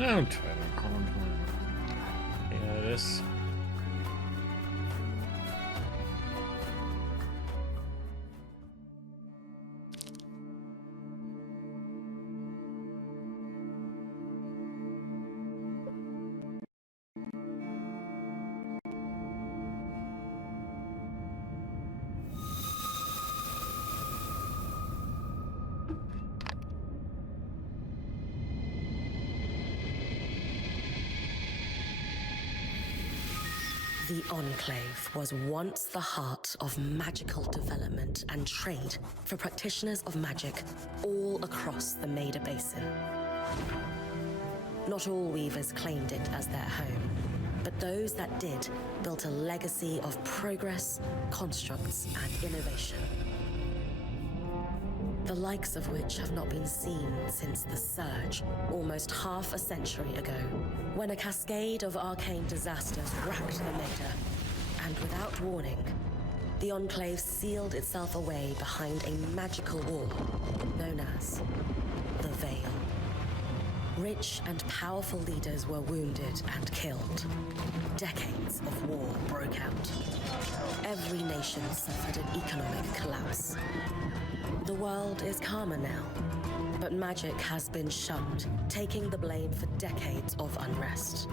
Não, yeah, this. The Enclave was once the heart of magical development and trade for practitioners of magic all across the Maida Basin. Not all weavers claimed it as their home, but those that did built a legacy of progress, constructs, and innovation. The likes of which have not been seen since the Surge, almost half a century ago, when a cascade of arcane disasters racked the Maida, and without warning, the Enclave sealed itself away behind a magical wall known as the Veil. Rich and powerful leaders were wounded and killed. Decades of war broke out. Every nation suffered an economic collapse. The world is calmer now, but magic has been shunned, taking the blame for decades of unrest.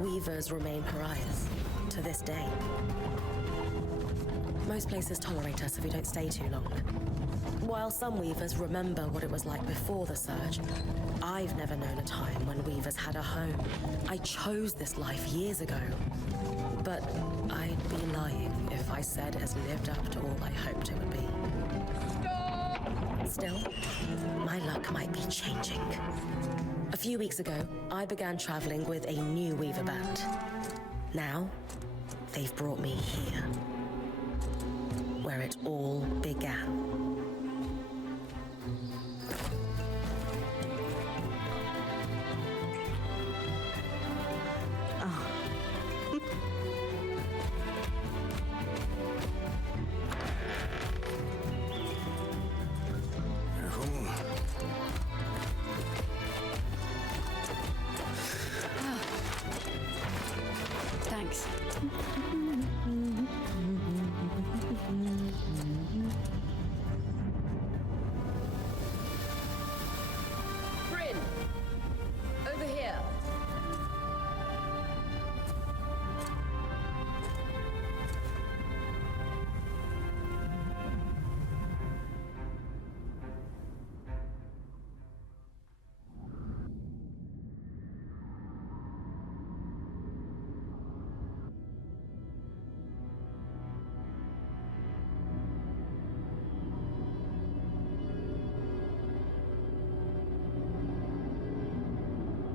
Weavers remain pariahs to this day. Most places tolerate us if we don't stay too long. While some weavers remember what it was like before the Surge, I've never known a time when weavers had a home. I chose this life years ago. But I'd be lying if I said it has lived up to all I hoped it would be. Still, my luck might be changing. A few weeks ago, I began traveling with a new weaver band. Now, they've brought me here, where it all began. Thanks. Bryn! Over here!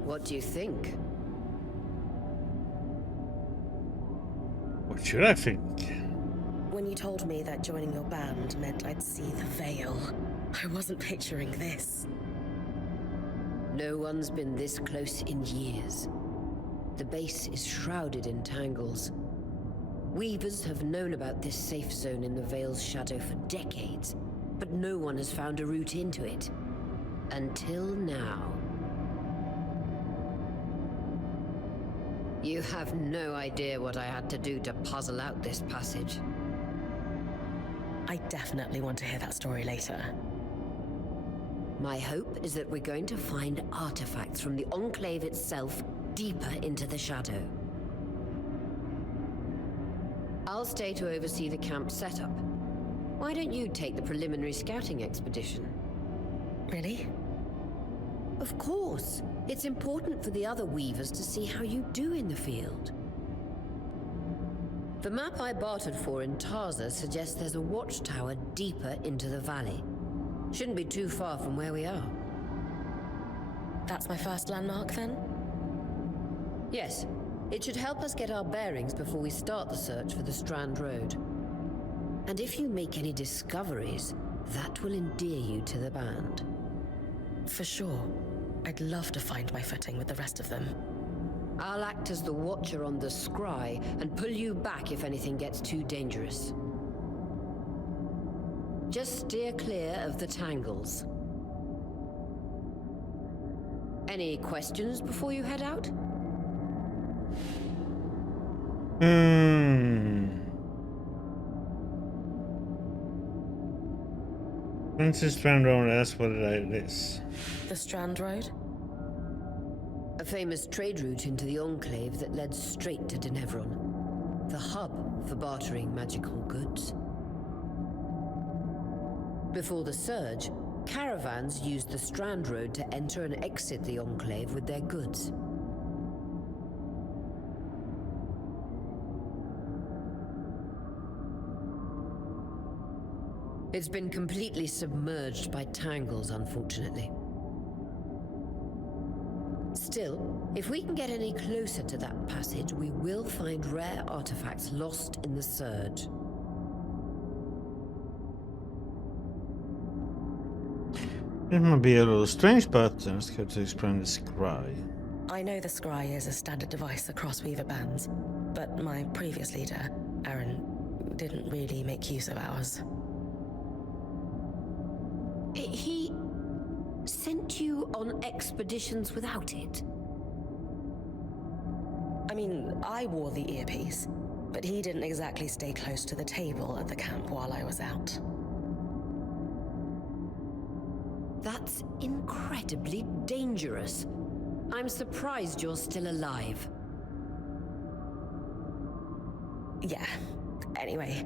What do you think? What should I think? When you told me that joining your band meant I'd see the Veil, I wasn't picturing this. No one's been this close in years. The base is shrouded in tangles. Weavers have known about this safe zone in the Veil's shadow for decades, but no one has found a route into it. Until now. You have no idea what I had to do to puzzle out this passage. I definitely want to hear that story later. My hope is that we're going to find artifacts from the Enclave itself deeper into the shadow. I'll stay to oversee the camp setup. Why don't you take the preliminary scouting expedition? Really? Of course. It's important for the other weavers to see how you do in the field. The map I bartered for in Tarza suggests there's a watchtower deeper into the valley. Shouldn't be too far from where we are. That's my first landmark, then? Yes. It should help us get our bearings before we start the search for the Strand Road. And if you make any discoveries, that will endear you to the band. For sure. I'd love to find my footing with the rest of them. I'll act as the watcher on the scry and pull you back if anything gets too dangerous. Just steer clear of the tangles. Any questions before you head out? Princess Strand Road, that's what it is. The Strand Road? A famous trade route into the Enclave that led straight to Denevron. The hub for bartering magical goods. Before the Surge, caravans used the Strand Road to enter and exit the Enclave with their goods. It's been completely submerged by tangles, unfortunately. Still, if we can get any closer to that passage, we will find rare artifacts lost in the Surge. It might be a little strange, but let's go to explain the scry. I know the scry is a standard device across Weaver bands, but my previous leader, Aaron, didn't really make use of ours. He sent you on expeditions without it? I mean, I wore the earpiece, but he didn't exactly stay close to the table at the camp while I was out. That's incredibly dangerous. I'm surprised you're still alive. Yeah. Anyway,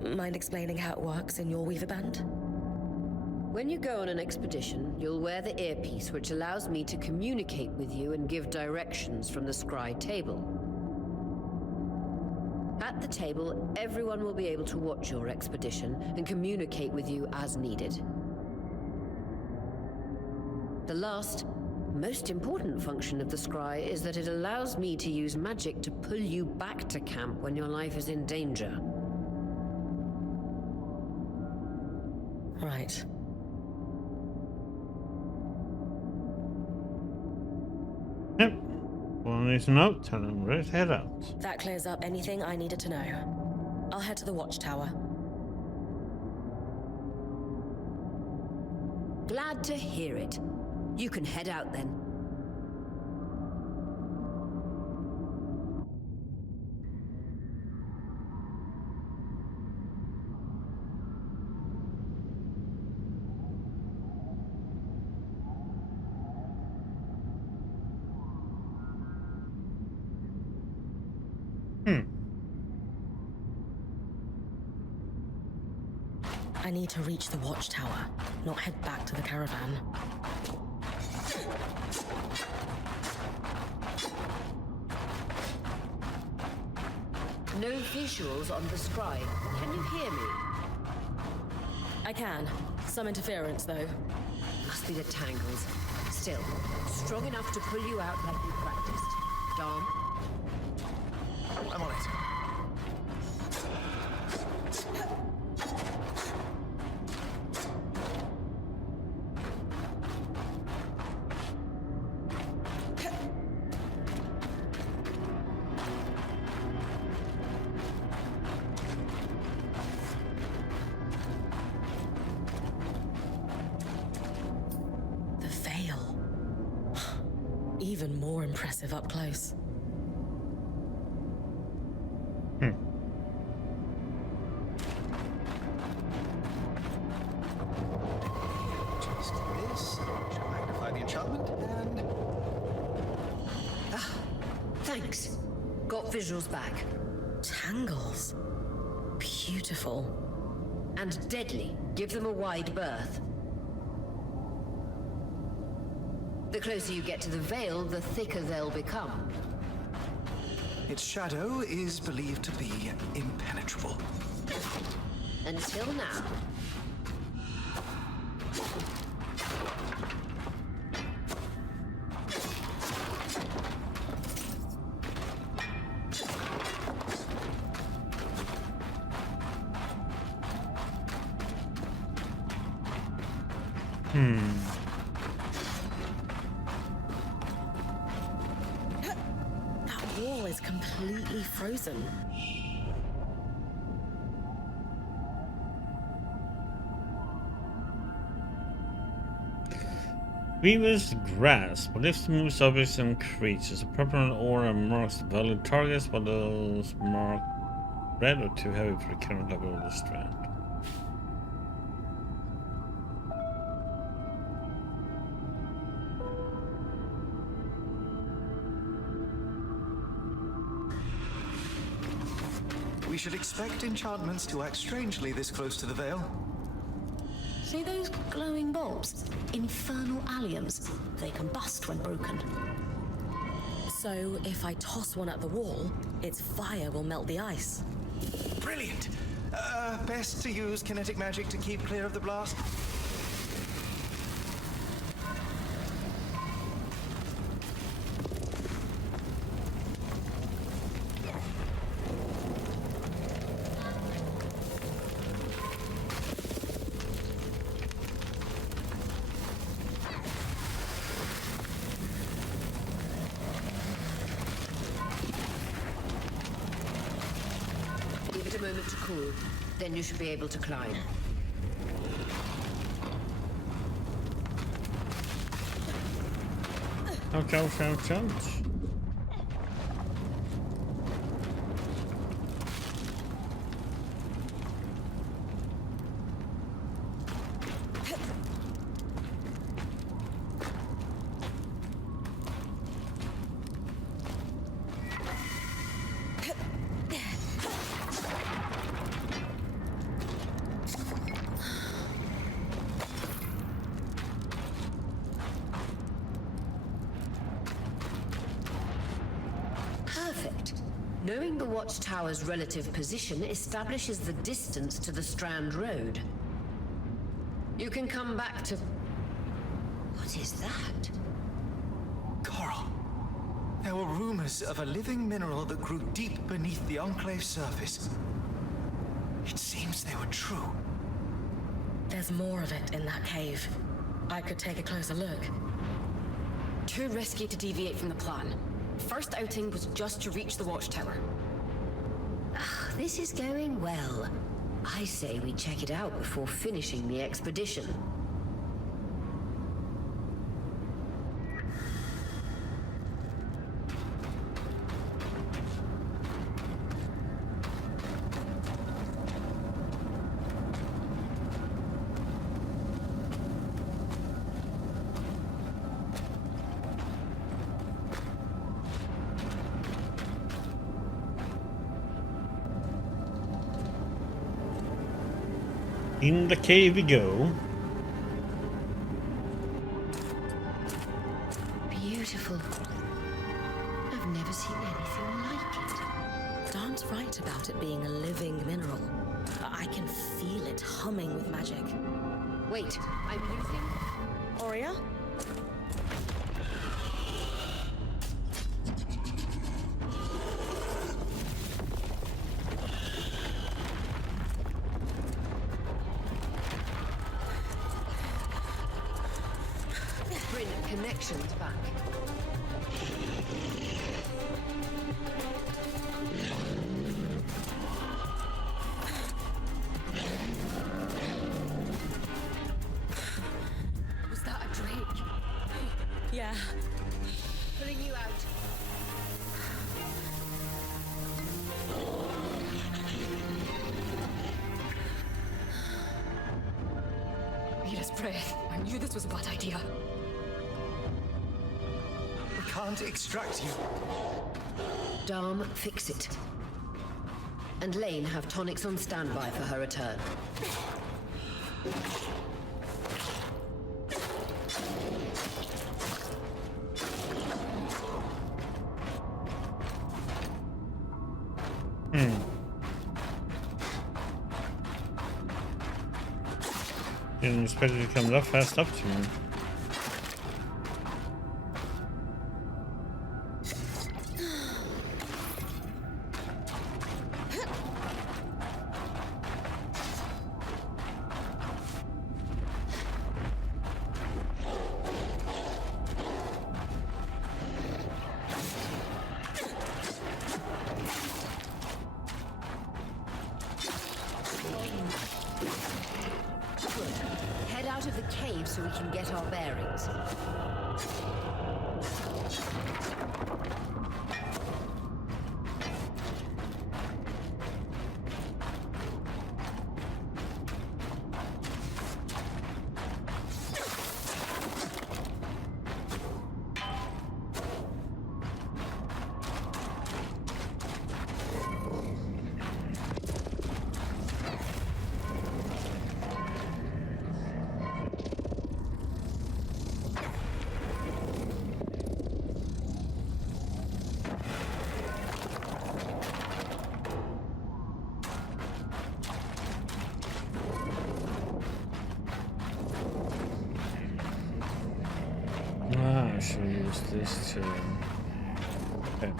mind explaining how it works in your Weaver band? When you go on an expedition, you'll wear the earpiece, which allows me to communicate with you and give directions from the scry table. At the table, everyone will be able to watch your expedition and communicate with you as needed. The last, most important function of the scry is that it allows me to use magic to pull you back to camp when your life is in danger. Right. Yep. One needs to know, tell them where to head out. That clears up anything I needed to know. I'll head to the watchtower. Glad to hear it. You can head out then. I need to reach the watchtower, not head back to the caravan. No visuals on the scry. Can you hear me? I can. Some interference, though. Must be the tangles. Still, strong enough to pull you out like you practiced. Dom? I'm on it. The veil. Even more impressive up close. Just this. Shall magnify the enchantment and Thanks. Got visuals back. Tangles. Beautiful. And deadly. Give them a wide berth. The closer you get to the veil, the thicker they'll become. its shadow is believed to be impenetrable. Until now. That wall is completely frozen. Weaver's grasp. Lifts, moves objects and creatures. A purple aura marks the valid targets, while those marked red are too heavy for the current level of the strand. We should expect enchantments to act strangely this close to the Veil. See those glowing bulbs? Infernal alliums. They combust when broken. So if I toss one at the wall, its fire will melt the ice. Brilliant! Best to use kinetic magic to keep clear of the blast. Give it a moment to cool. Then you should be able to climb. Ouch, ouch, ouch, ouch. Perfect. Knowing the watchtower's relative position establishes the distance to the Strand Road. You can come back to... What is that? Coral. There were rumors of a living mineral that grew deep beneath the Enclave's surface. It seems they were true. There's more of it in that cave. I could take a closer look. Too risky to deviate from the plan. First outing was just to reach the watchtower. This is going well. I say we check it out before finishing the expedition. In the cave we go. Beautiful. I've never seen anything like it. Dan's right about it being a living mineral. I can feel it humming with magic. Wait, I'm losing... Aurea? Bryn, connections back. Was that a drake? Yeah. Pulling you out. Mira's breath. I knew this was a bad idea. We can't extract you. Dharm, fix it. And Lane have tonics on standby for her return. Didn't expect it to come that fast up to me. Head out of the cave so we can get our bearings. use this to... Okay.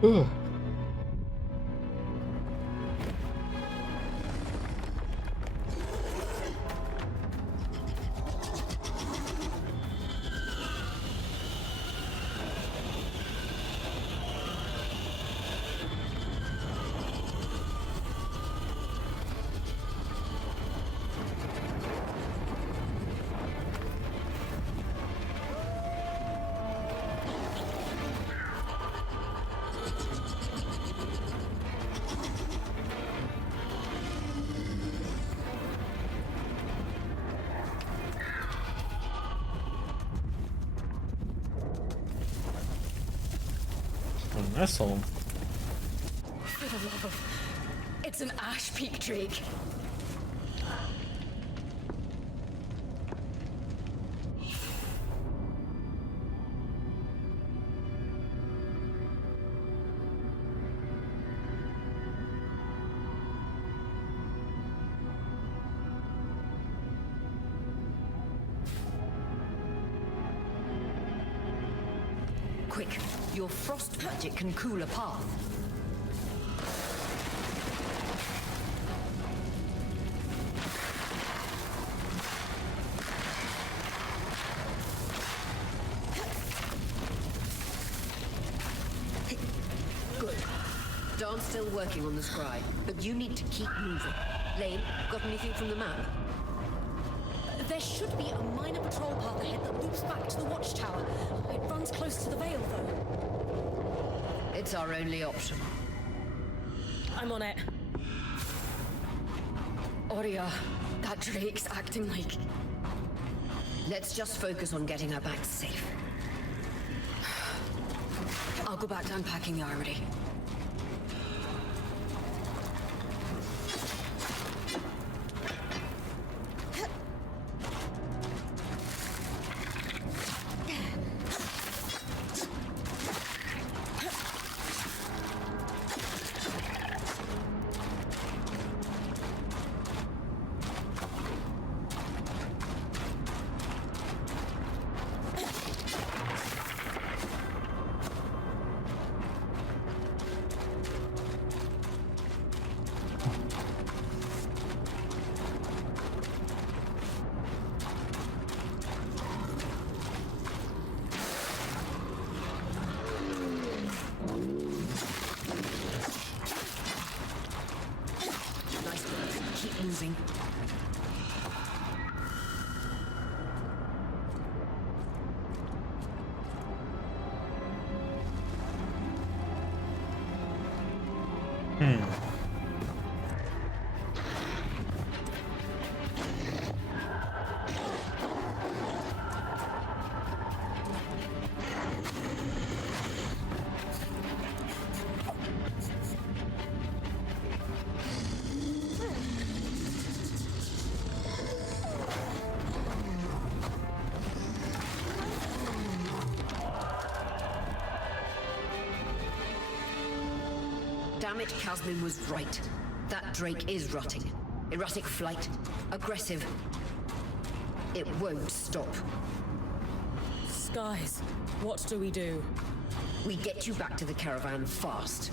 Ugh. That's all. For the love of... It's an Ash Peak Drake. Quick, your frost magic can cool a path. Good. Dawn's still working on the scry, but you need to keep moving. Lane, got anything from the map? There should be a minor patrol path ahead that loops back to the watchtower. It runs close to the Vale, though. It's our only option. I'm on it. Aurea, that Drake's acting like... Let's just focus on getting her back safe. I'll go back to unpacking the armory. Keep moving. Damn it, Casmin was right. That Drake is rotting. Erratic flight. Aggressive. It won't stop. Skies, what do we do? We get you back to the caravan fast.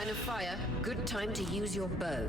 line of fire. Good time to use your bow.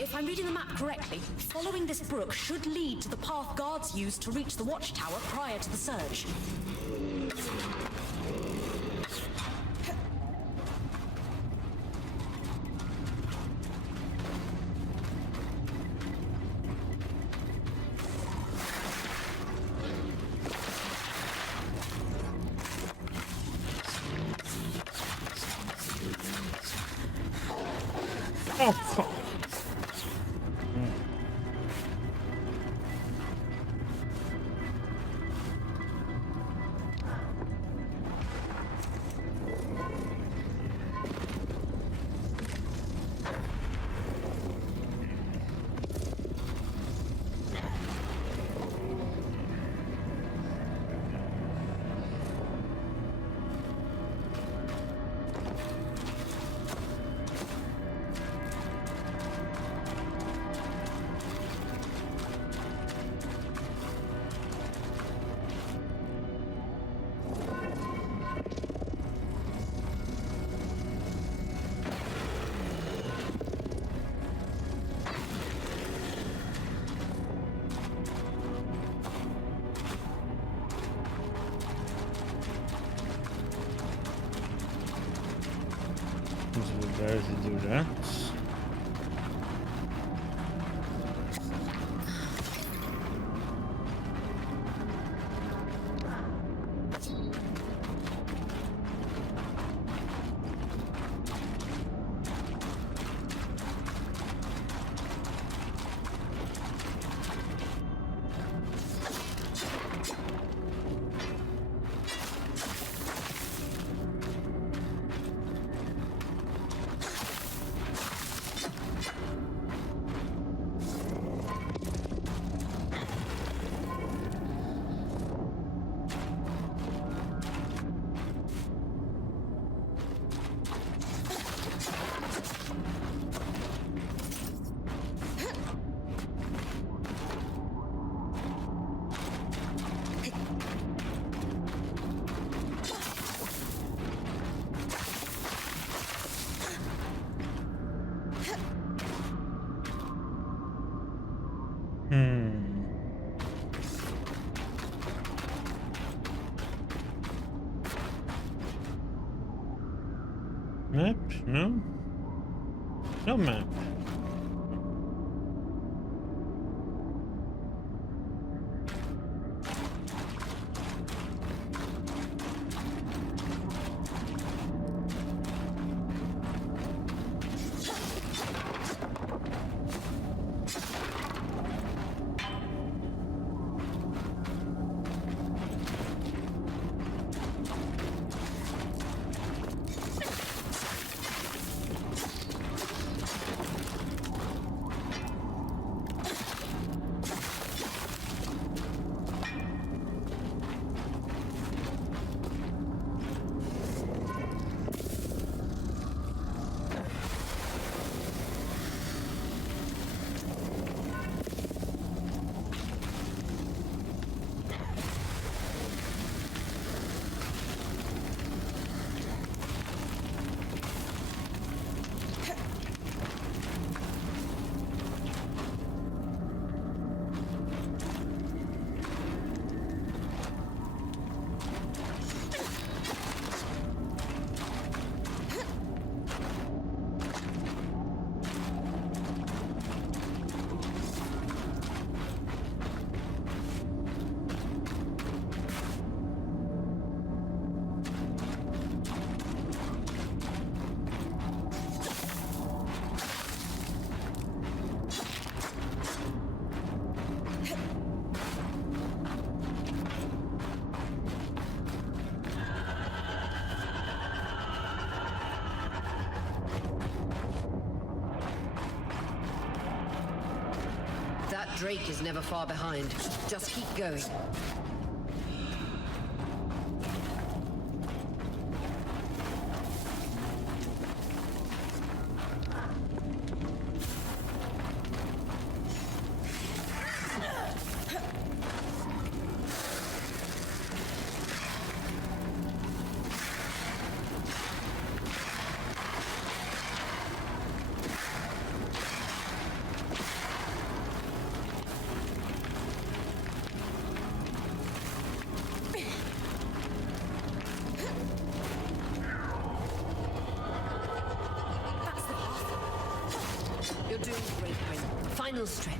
If I'm reading the map correctly, following this brook should lead to the path guards used to reach the watchtower prior to the surge. Oh, fuck. There's to do that. Map? No? No map. Drake is never far behind. Just keep going. You're doing great, Bryn. Final stretch.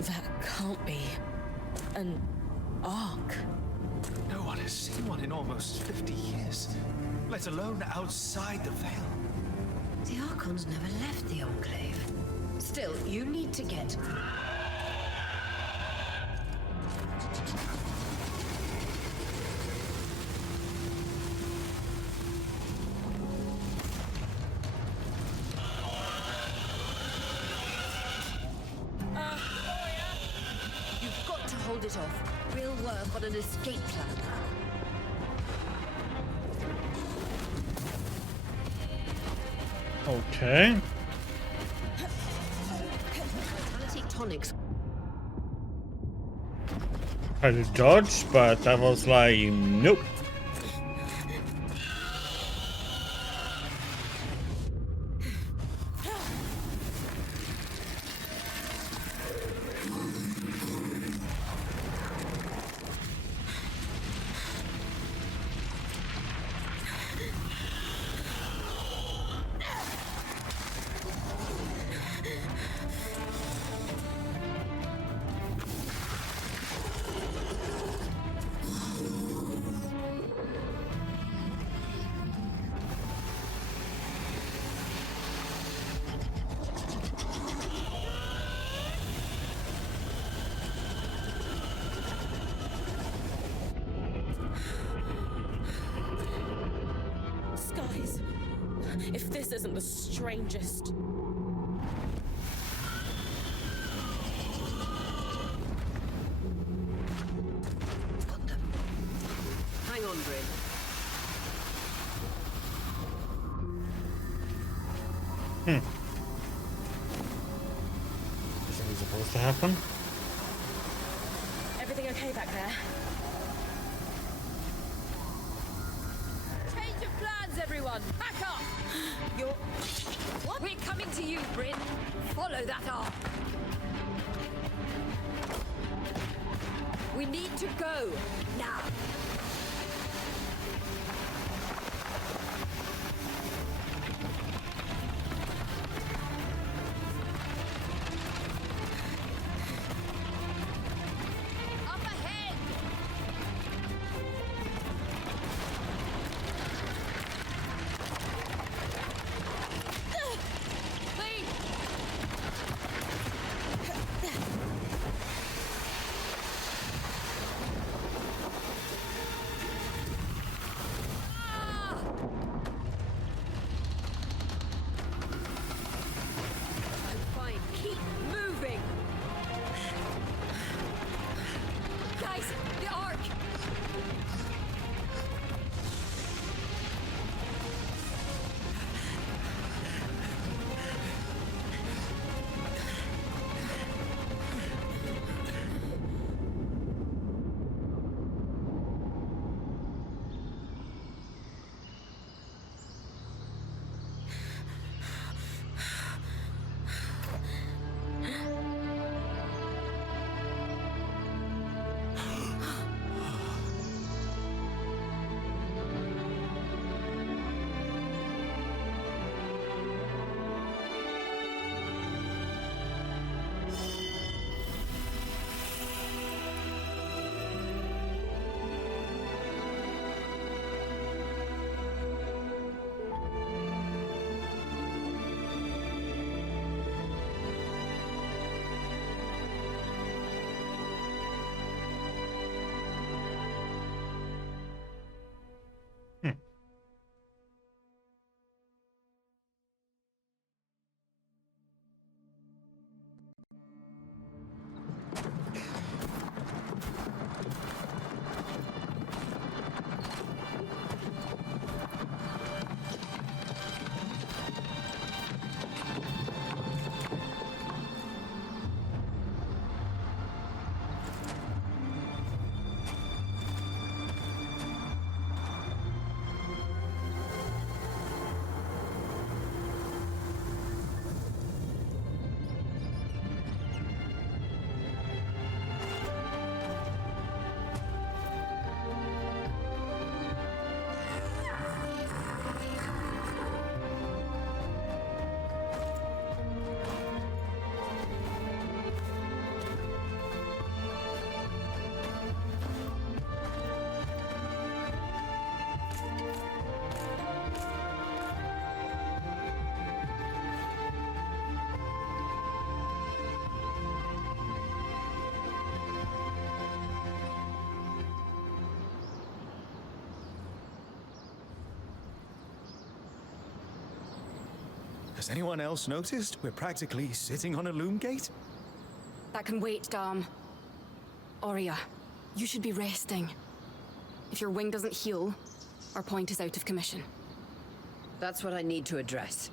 That can't be an ark. No one has seen one in almost 50 years, let alone outside the Veil. The Archons never left the Enclave. Still, you need to get... You've got to hold it off. We'll work on an escape plan. Okay. Vitality tonics. Tried to dodge, but that was like, nope. Skies. If this isn't the strangest. Got them. Hang on, Bryn. Is something supposed to happen? Everything okay back there? Change of plans, everyone! Back up! You're... What? We're coming to you, Bryn. Follow that arc. We need to go. Now. Up ahead! Please! Has anyone else noticed we're practically sitting on a loom gate? That can wait, Dom. Aurea, you should be resting. If your wing doesn't heal, our point is out of commission. That's what I need to address.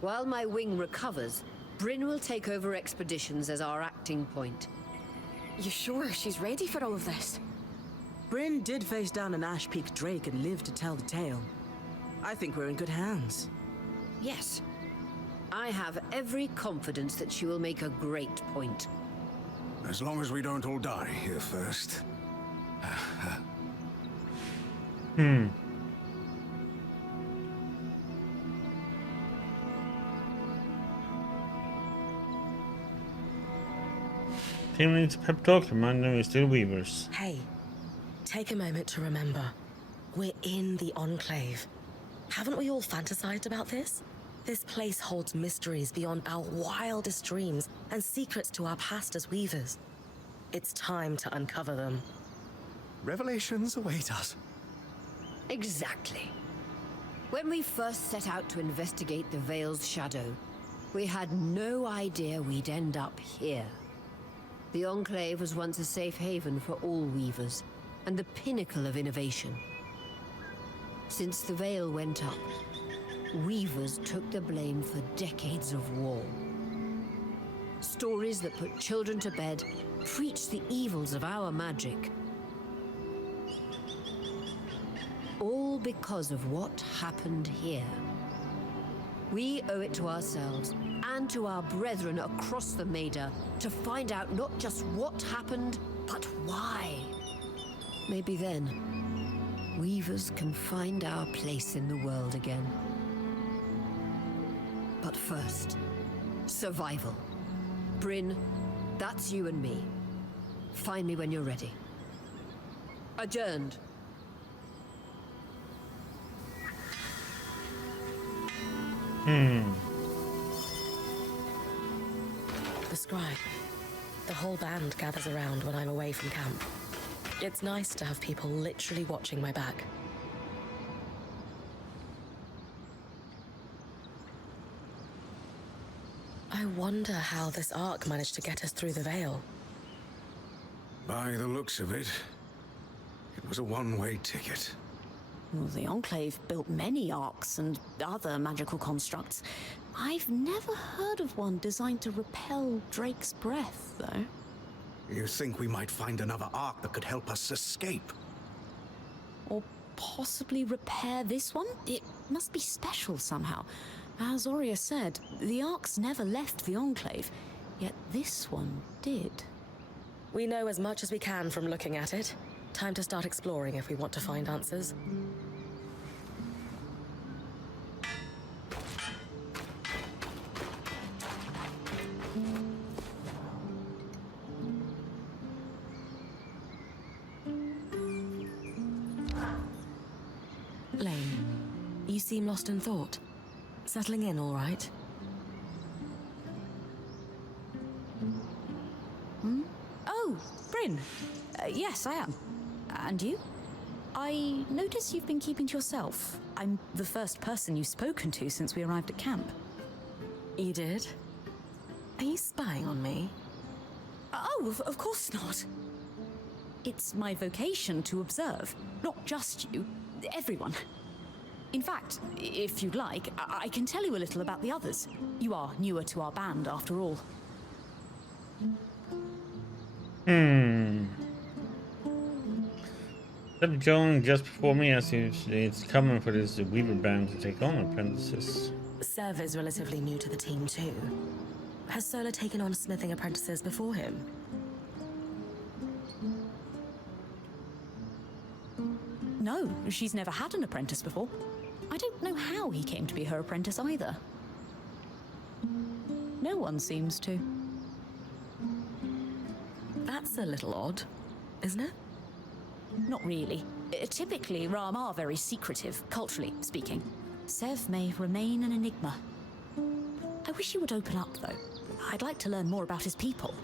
While my wing recovers, Bryn will take over expeditions as our acting point. You sure she's ready for all of this? Bryn did face down an Ash Peak Drake and lived to tell the tale. I think we're in good hands. Yes. I have every confidence that she will make a great point. As long as we don't all die here first. Team needs a pep talk, remind them we're still weavers. Hey, take a moment to remember. We're in the Enclave. Haven't we all fantasized about this? This place holds mysteries beyond our wildest dreams and secrets to our past as weavers. It's time to uncover them. Revelations await us. Exactly. When we first set out to investigate the Veil's shadow, we had no idea we'd end up here. The Enclave was once a safe haven for all weavers, and the pinnacle of innovation. Since the Veil went up, weavers took the blame for decades of war. Stories that put children to bed preached the evils of our magic. All because of what happened here. We owe it to ourselves and to our brethren across the Maida to find out not just what happened, but why. Maybe then, weavers can find our place in the world again. But first, survival. Bryn, that's you and me. Find me when you're ready. Adjourned. The scribe. The whole band gathers around when I'm away from camp. It's nice to have people literally watching my back. I wonder how this arc managed to get us through the Veil. By the looks of it, it was a one-way ticket. Well, the Enclave built many arcs and other magical constructs. I've never heard of one designed to repel Drake's breath, though. You think we might find another arc that could help us escape? Or possibly repair this one? It must be special somehow. As Aurea said, the arcs never left the Enclave, yet this one did. We know as much as we can from looking at it. Time to start exploring if we want to find answers. Lane, you seem lost in thought. Settling in all right? Oh, Bryn. Yes, I am. And you? I notice you've been keeping to yourself. I'm the first person you've spoken to since we arrived at camp. You did? Are you spying on me? Oh, of course not. It's my vocation to observe. Not just you, everyone. In fact, if you'd like, I can tell you a little about the others. You are newer to our band, after all. Step Joan just before me as usually. It's common for this Weaver band to take on apprentices. Sev is relatively new to the team too. Has Sola taken on smithing apprentices before him? No, she's never had an apprentice before. I don't know how he came to be her apprentice either. No one seems to. That's a little odd, isn't it? Not really. Typically, Ram are very secretive, culturally speaking. Sev may remain an enigma. I wish he would open up, though. I'd like to learn more about his people.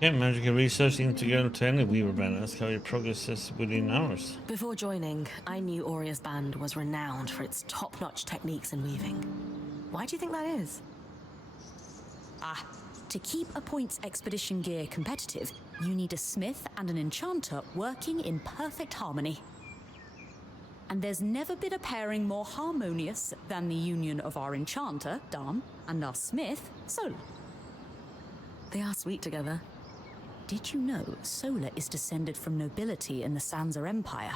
Yeah, magical research integral to any Weaver band. Ask how your progress is within hours. Before joining, I knew Auria's band was renowned for its top-notch techniques in weaving. Why do you think that is? To keep a point's expedition gear competitive, you need a smith and an enchanter working in perfect harmony. And there's never been a pairing more harmonious than the union of our enchanter, Dam, and our smith, Sola. They are sweet together. Did you know Sola is descended from nobility in the Sansa Empire?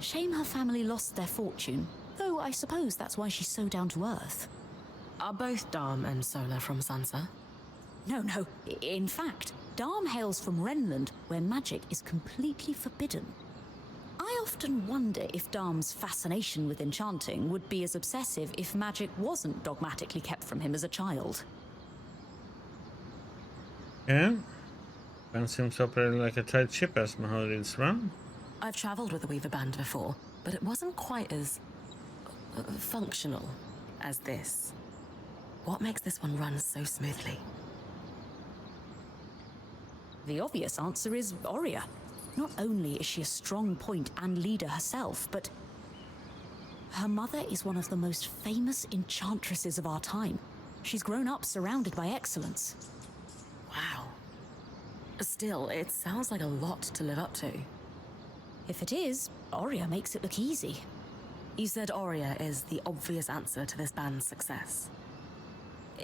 Shame her family lost their fortune, though I suppose that's why she's so down to earth. Are both Dam and Sola from Sansa? No. In fact, Dam hails from Renland, where magic is completely forbidden. I often wonder if Dam's fascination with enchanting would be as obsessive if magic wasn't dogmatically kept from him as a child. Yeah? Ben seems to operate like a tight ship as Mahodi's run. I've traveled with the Weaver band before, but it wasn't quite as functional as this. What makes this one run so smoothly? The obvious answer is Auria. Not only is she a strong point and leader herself, but her mother is one of the most famous enchantresses of our time. She's grown up surrounded by excellence. Wow. Still, it sounds like a lot to live up to. If it is, Auria makes it look easy. You said Auria is the obvious answer to this band's success.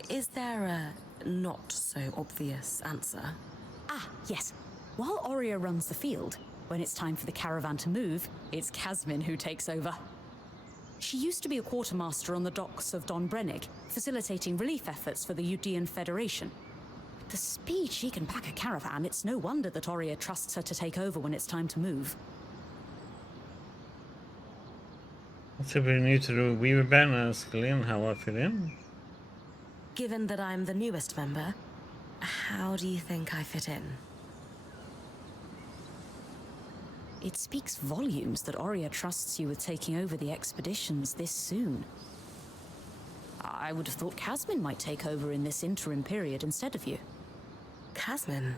Is there a not-so-obvious answer? Yes. While Auria runs the field, when it's time for the caravan to move, it's Casmin who takes over. She used to be a quartermaster on the docks of Don Brennig, facilitating relief efforts for the Udean Federation. With the speed she can pack a caravan, it's no wonder that Auria trusts her to take over when it's time to move. What's super new to the Weaver band? Ask Lynn how I fit in. Given that I'm the newest member, how do you think I fit in? It speaks volumes that Auria trusts you with taking over the expeditions this soon. I would have thought Casmin might take over in this interim period instead of you. Casmin?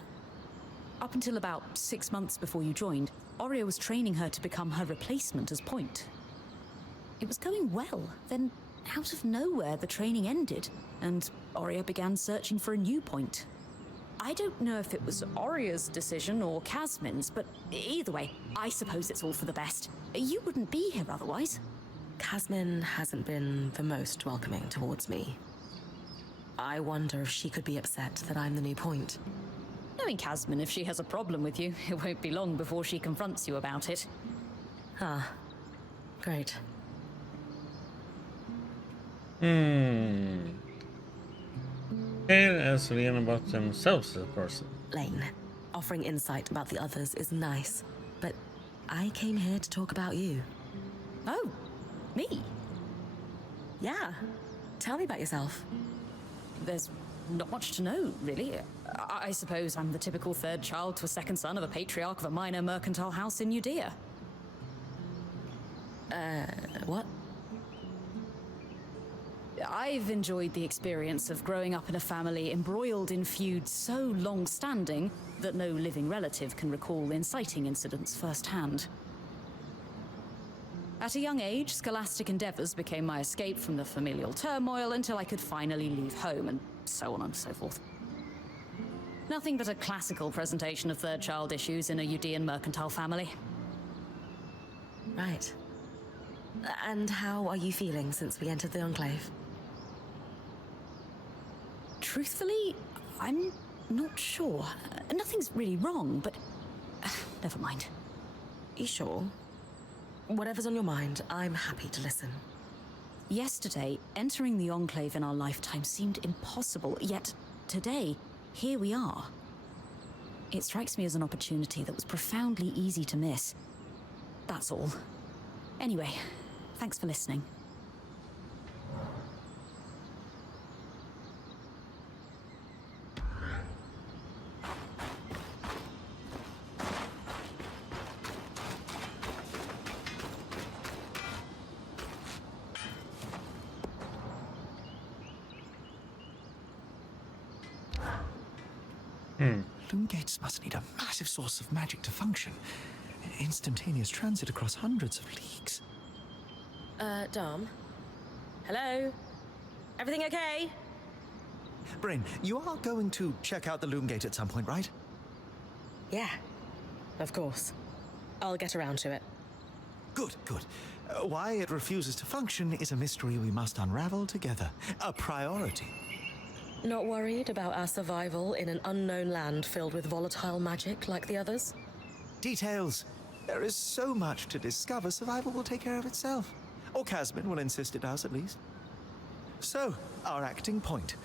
Up until about 6 months before you joined, Auria was training her to become her replacement as point. It was going well, then out of nowhere the training ended, and Auria began searching for a new point. I don't know if it was Auria's decision or Casmin's, but either way, I suppose it's all for the best. You wouldn't be here otherwise. Casmin hasn't been the most welcoming towards me. I wonder if she could be upset that I'm the new point. Knowing Casmin, if she has a problem with you, it won't be long before she confronts you about it. Great. They'll ask Lynn about themselves as a person. Lane, offering insight about the others is nice, but I came here to talk about you. Oh, me? Yeah. Tell me about yourself. There's not much to know, really. I suppose I'm the typical third child to a second son of a patriarch of a minor mercantile house in Udea. What? I've enjoyed the experience of growing up in a family embroiled in feuds so long-standing that no living relative can recall inciting incidents firsthand. At a young age, scholastic endeavors became my escape from the familial turmoil until I could finally leave home, and so on and so forth. Nothing but a classical presentation of third child issues in a Udean mercantile family. Right. And how are you feeling since we entered the Enclave? Truthfully, I'm not sure. Nothing's really wrong, but never mind. You sure? Whatever's on your mind, I'm happy to listen. Yesterday, entering the Enclave in our lifetime seemed impossible, yet today, here we are. It strikes me as an opportunity that was profoundly easy to miss. That's all. Anyway, thanks for listening. Loom gates must need a massive source of magic to function. Instantaneous transit across hundreds of leagues. Dom? Hello? Everything okay? Bryn, you are going to check out the Loom gate at some point, right? Yeah, of course. I'll get around to it. Good, good. Why it refuses to function is a mystery we must unravel together. A priority. Not worried about our survival in an unknown land filled with volatile magic like the others? Details. There is so much to discover, survival will take care of itself. Or Casmin will insist it does, at least. So, our acting point.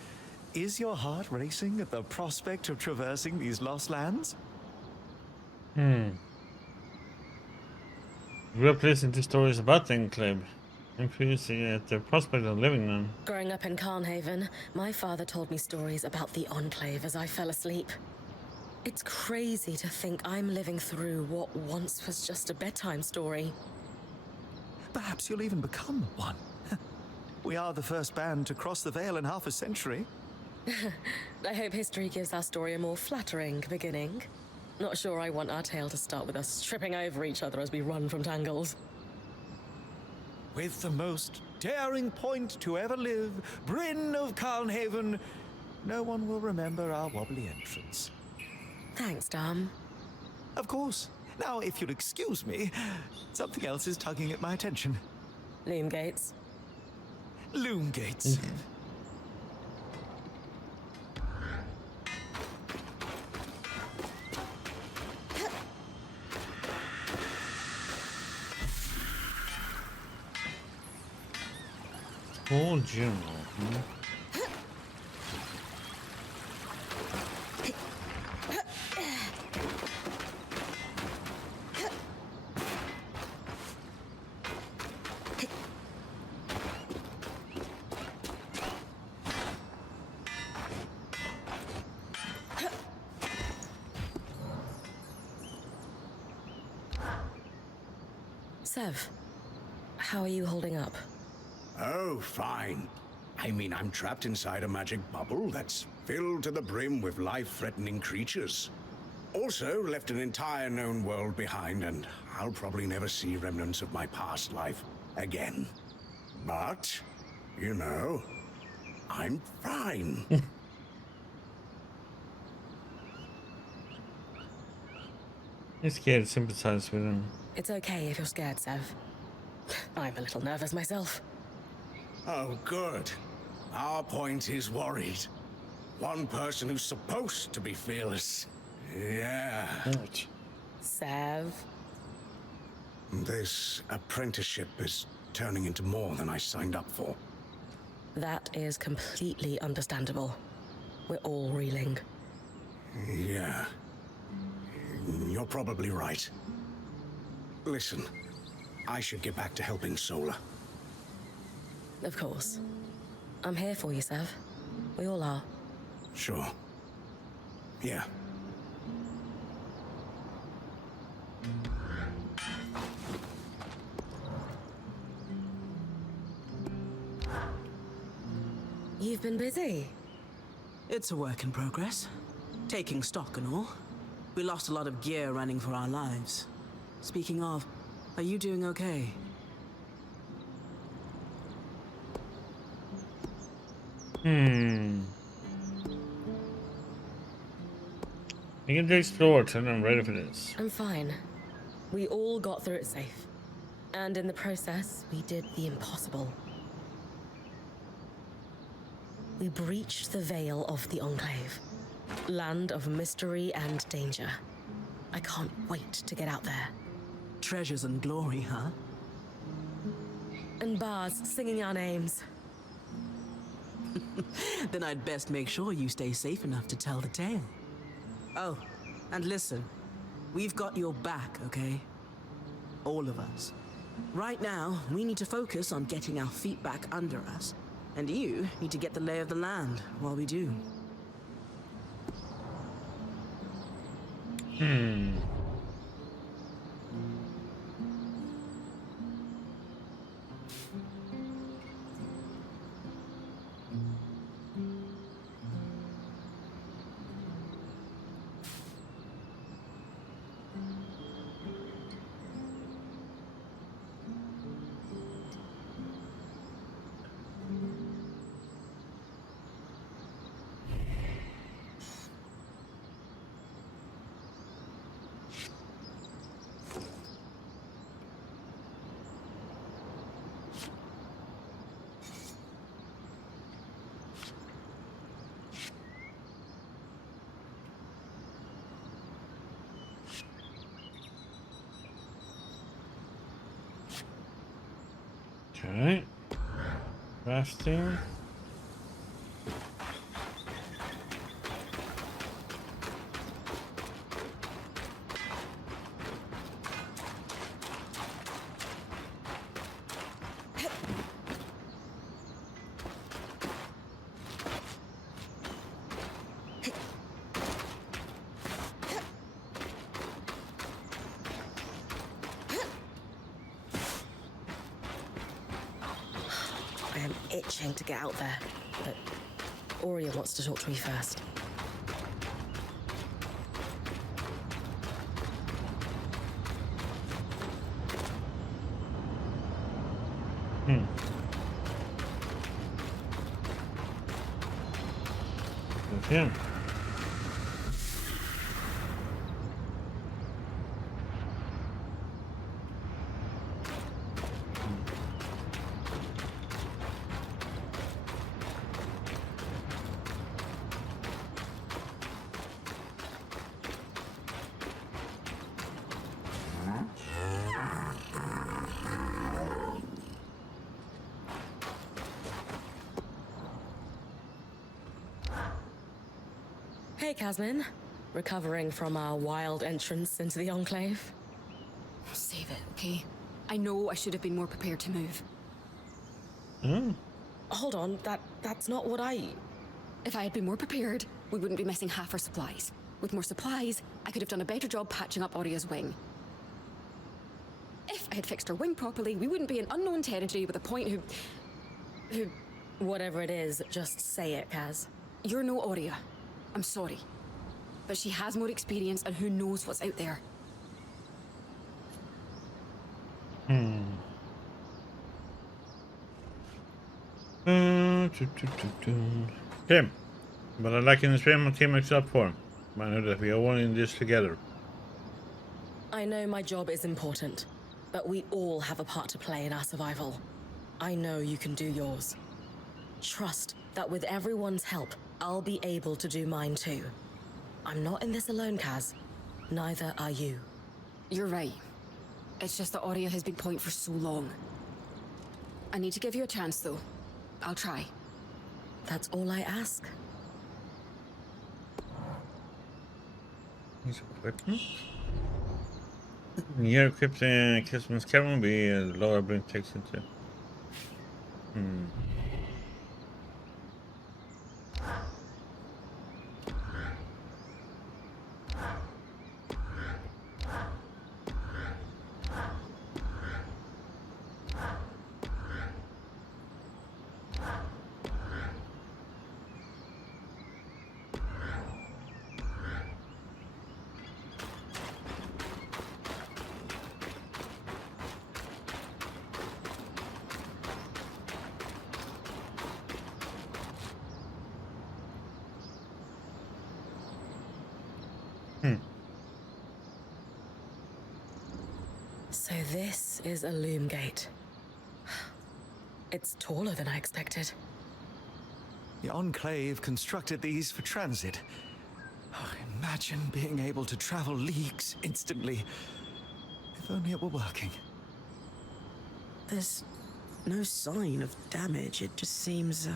Is your heart racing at the prospect of traversing these lost lands? Grew up listening to stories about the Enclave, infusing at the prospect of living them. Growing up in Carnhaven, my father told me stories about the Enclave as I fell asleep. It's crazy to think I'm living through what once was just a bedtime story. Perhaps you'll even become one. We are the first band to cross the Veil in half a century. I hope history gives our story a more flattering beginning. Not sure I want our tale to start with us tripping over each other as we run from tangles. With the most daring point to ever live, Bryn of Carnhaven, no one will remember our wobbly entrance. Thanks, Dom. Of course. Now, if you'll excuse me, something else is tugging at my attention. Loom gates. Loom gates. Oh, Juno. Sev, how are you holding up? Oh, fine. I mean, I'm trapped inside a magic bubble that's filled to the brim with life-threatening creatures. Also, left an entire known world behind, and I'll probably never see remnants of my past life again. But, you know, I'm fine. I'm scared to sympathize with him. It's okay if you're scared, Sev. I'm a little nervous myself. Oh, good. Our point is worried. One person who's supposed to be fearless. Yeah. Ouch. Sev. This apprenticeship is turning into more than I signed up for. That is completely understandable. We're all reeling. Yeah. You're probably right. Listen, I should get back to helping Sola. Of course. I'm here for you, Sev. We all are. Sure. Yeah. You've been busy. It's a work in progress. Taking stock and all. We lost a lot of gear running for our lives. Speaking of, are you doing okay? We can explore till I'm ready for this. I'm fine. We all got through it safe. And in the process, we did the impossible. We breached the veil of the Enclave. Land of mystery and danger. I can't wait to get out there. Treasures and glory, huh? And bards singing our names. Then I'd best make sure you stay safe enough to tell the tale. Oh, and listen. We've got your back, okay? All of us. Right now, we need to focus on getting our feet back under us. And you need to get the lay of the land while we do. Okay. Crafting. I am itching to get out there, but Aurea wants to talk to me first. Okay. Hey, Casmin. Recovering from our wild entrance into the Enclave? Save it, okay? I know I should have been more prepared to move. Hold on, that's not what I... If I had been more prepared, we wouldn't be missing half our supplies. With more supplies, I could have done a better job patching up Aurea's wing. If I had fixed her wing properly, we wouldn't be in unknown territory with a point who... Whatever it is, just say it, Kaz. You're no Aurea. I'm sorry. But she has more experience, and who knows what's out there. Okay. But I'd like to inspire my teammates up for. I know that we are all in this together. I know my job is important, but we all have a part to play in our survival. I know you can do yours. Trust that with everyone's help, I'll be able to do mine too. I'm not in this alone, Kaz. Neither are you. You're right. It's just that Aurea has been point for so long. I need to give you a chance, though. I'll try. That's all I ask. These equipment. Here equipped Christmas cabin be lower bring takes into. So this is a loom gate. It's taller than I expected. The Enclave constructed these for transit. Oh, imagine being able to travel leagues instantly. If only it were working. There's no sign of damage. It just seems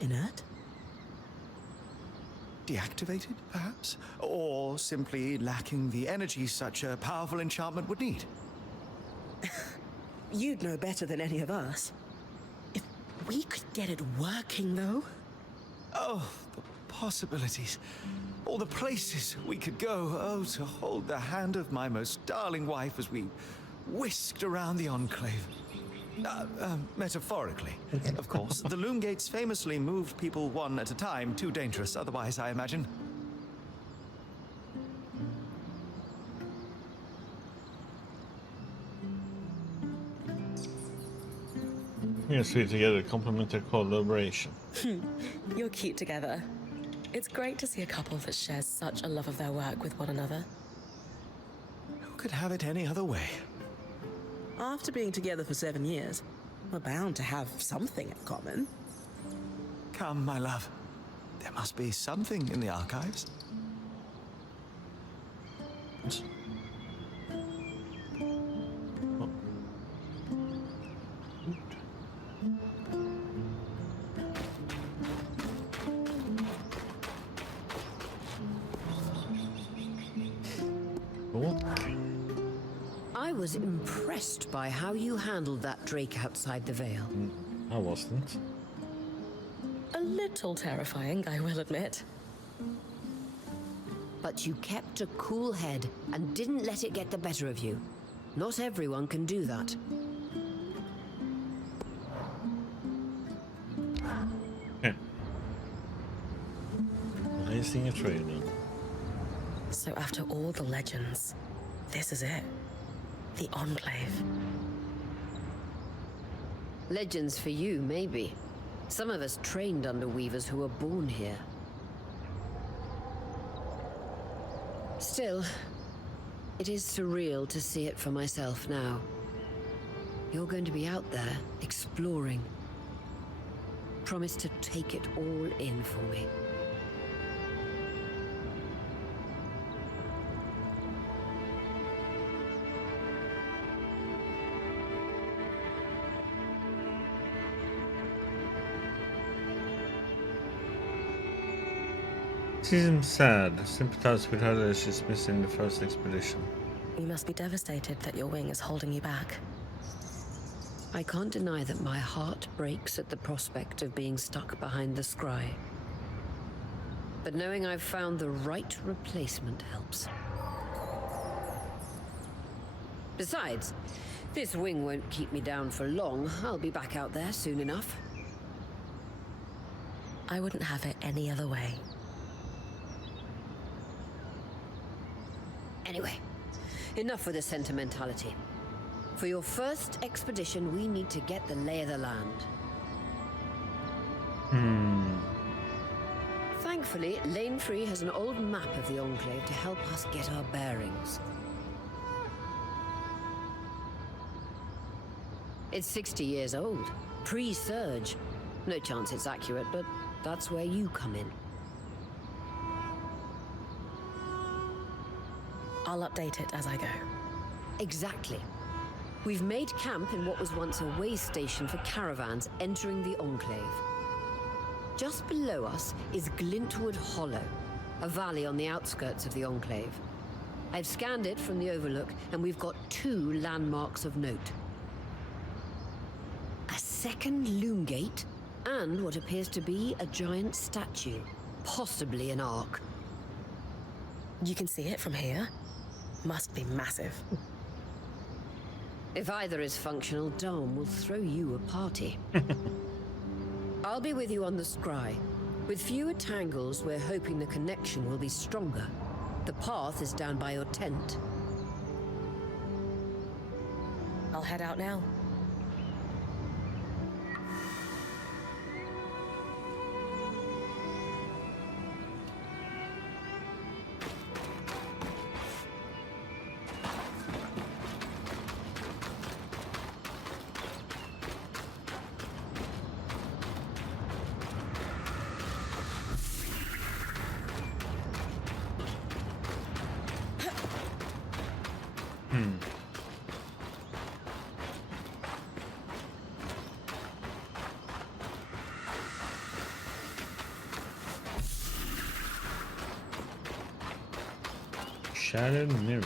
inert. Deactivated, perhaps? Or simply lacking the energy such a powerful enchantment would need. You'd know better than any of us. If we could get it working, though. Oh, the possibilities. All the places we could go. Oh, to hold the hand of my most darling wife as we whisked around the Enclave. Metaphorically, of course. The loom gates famously moved people one at a time. Too dangerous otherwise, I imagine. Yes, we together complement their collaboration. You're cute together. It's great to see a couple that shares such a love of their work with one another. Who could have it any other way? After being together for 7 years, we're bound to have something in common. Come, my love. There must be something in the archives. talk. I was impressed by how you handled that drake outside the Vale. I wasn't. A little terrifying, I will admit. But you kept a cool head and didn't let it get the better of you. Not everyone can do that. Yeah. Raising a trader. So after all the legends, this is it. The Enclave. Legends for you, maybe. Some of us trained under weavers who were born here. Still, it is surreal to see it for myself now. You're going to be out there, exploring. Promise to take it all in for me. She seems sad. I sympathize with her that she's missing the first expedition. You must be devastated that your wing is holding you back. I can't deny that my heart breaks at the prospect of being stuck behind the scry. But knowing I've found the right replacement helps. Besides, this wing won't keep me down for long. I'll be back out there soon enough. I wouldn't have it any other way. Anyway, enough with the sentimentality. For your first expedition, we need to get the lay of the land. Thankfully, Lane Free has an old map of the Enclave to help us get our bearings. It's 60 years old, pre-Surge. No chance it's accurate, but that's where you come in. I'll update it as I go. Exactly. We've made camp in what was once a way station for caravans entering the Enclave. Just below us is Glintwood Hollow, a valley on the outskirts of the Enclave. I've scanned it from the overlook, and we've got 2 landmarks of note. A second loom gate, and what appears to be a giant statue, possibly an ark. You can see it from here? Must be massive. If either is functional, Dom will throw you a party. I'll be with you on the scry. With fewer tangles, we're hoping the connection will be stronger. The path is down by your tent. I'll head out now. Shattered mirror.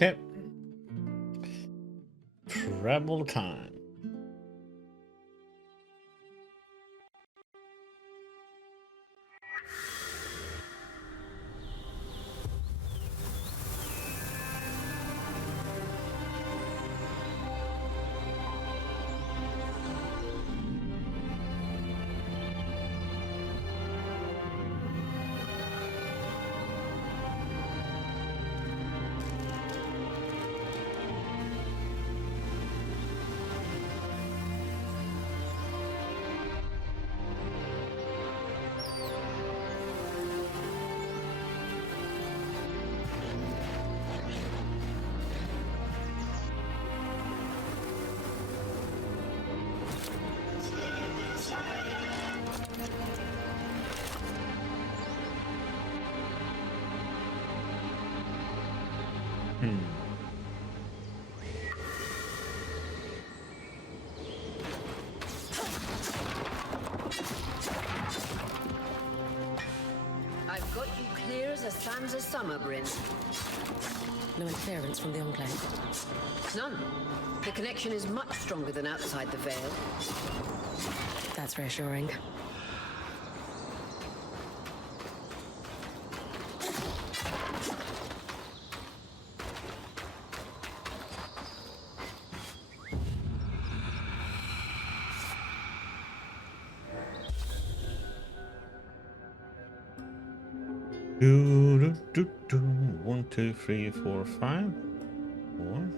Okay. Travel time. I've got you clear as a sands of summer, Bryn. No interference from the Enclave. None. The connection is much stronger than outside the Vale. That's reassuring. Do, do, do, do. 1, 2, 3, 4, 5. 4.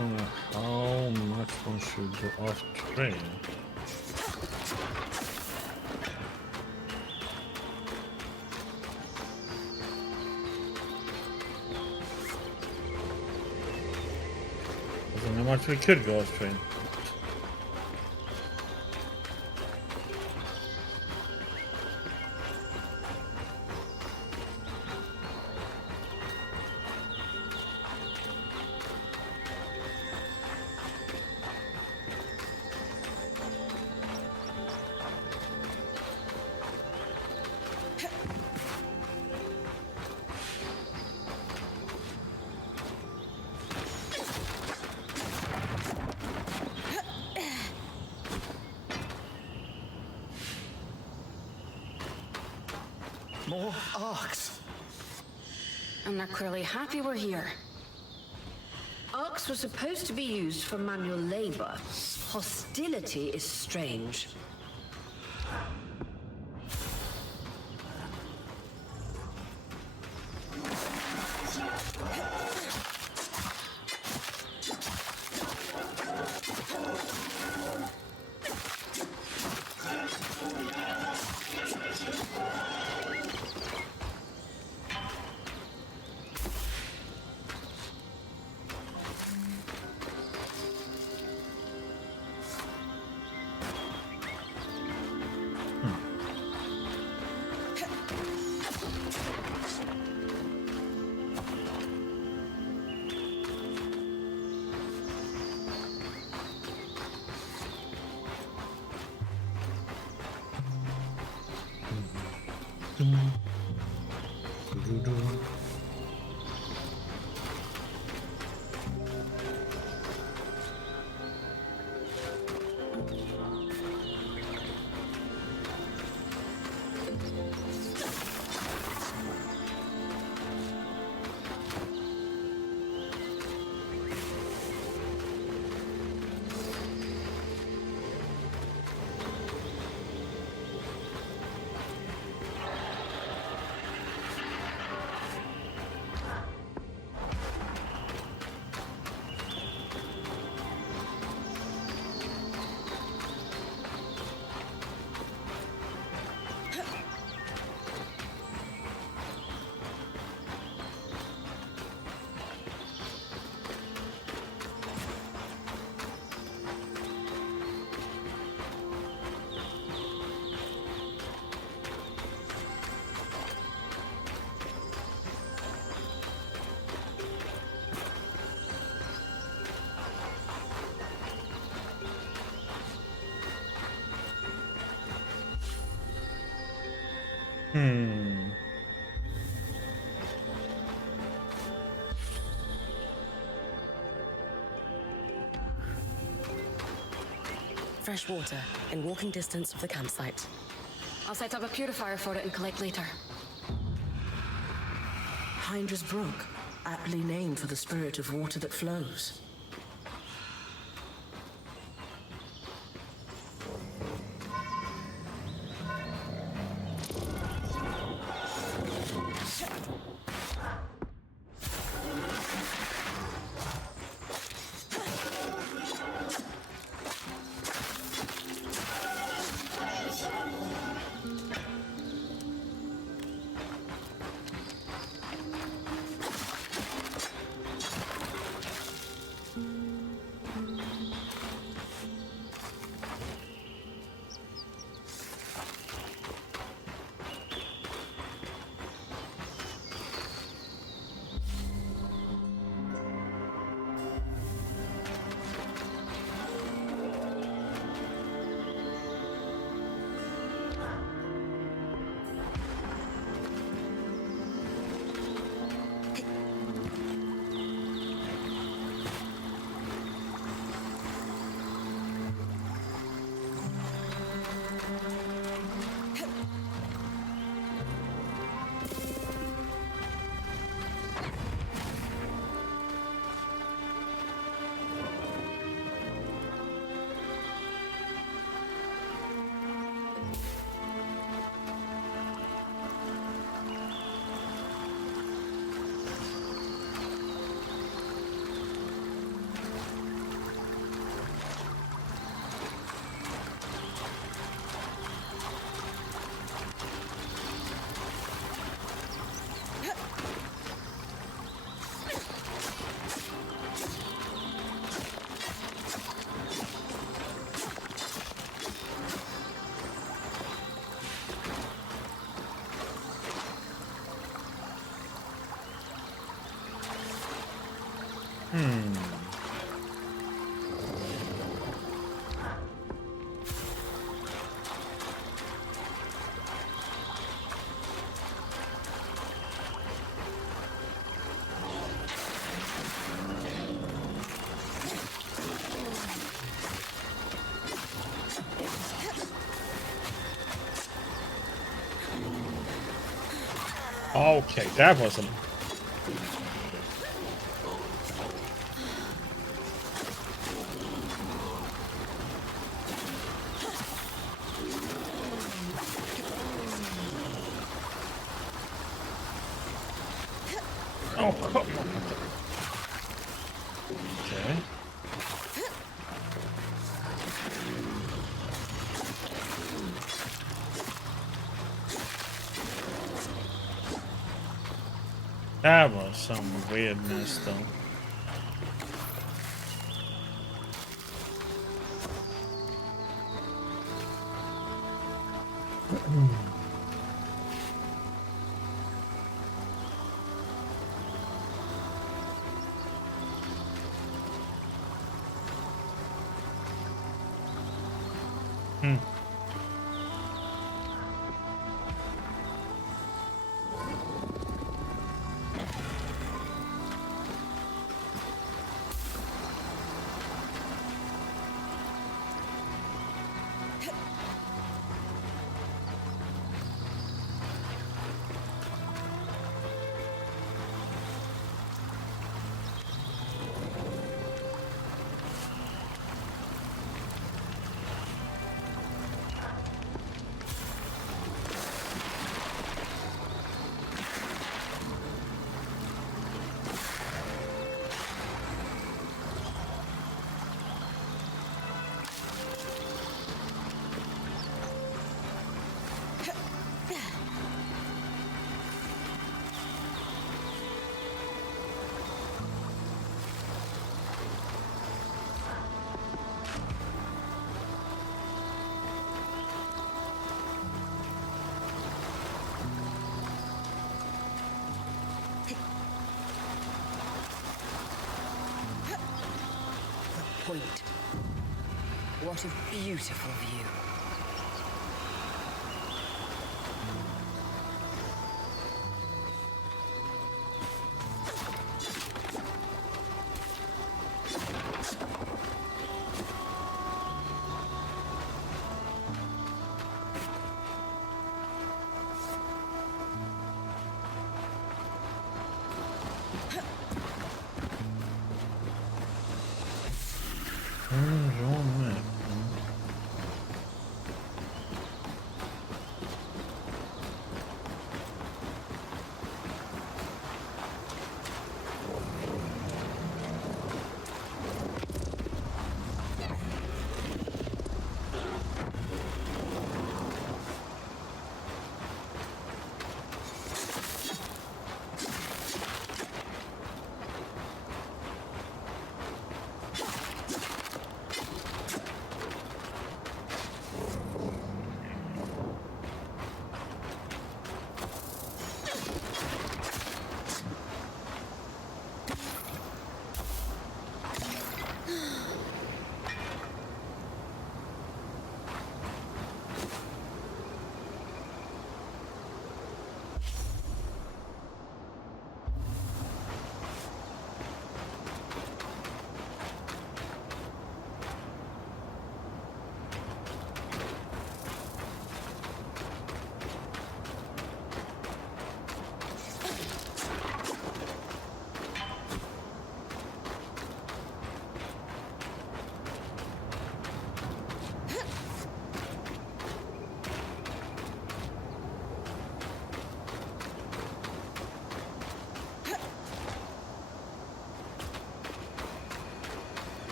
So how much one should go off trail? I don't know how much we could go off trail. More arcs. And they're clearly happy we're here. Arcs were supposed to be used for manual labor. Hostility is strange. Fresh water in walking distance of the campsite. I'll set up a purifier for it and collect later. Hydra's Brook, aptly named for the spirit of water that flows. Okay, that wasn't. Oh, come on. Okay. That was some weirdness, though. point. What a beautiful view.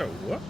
Oh, what?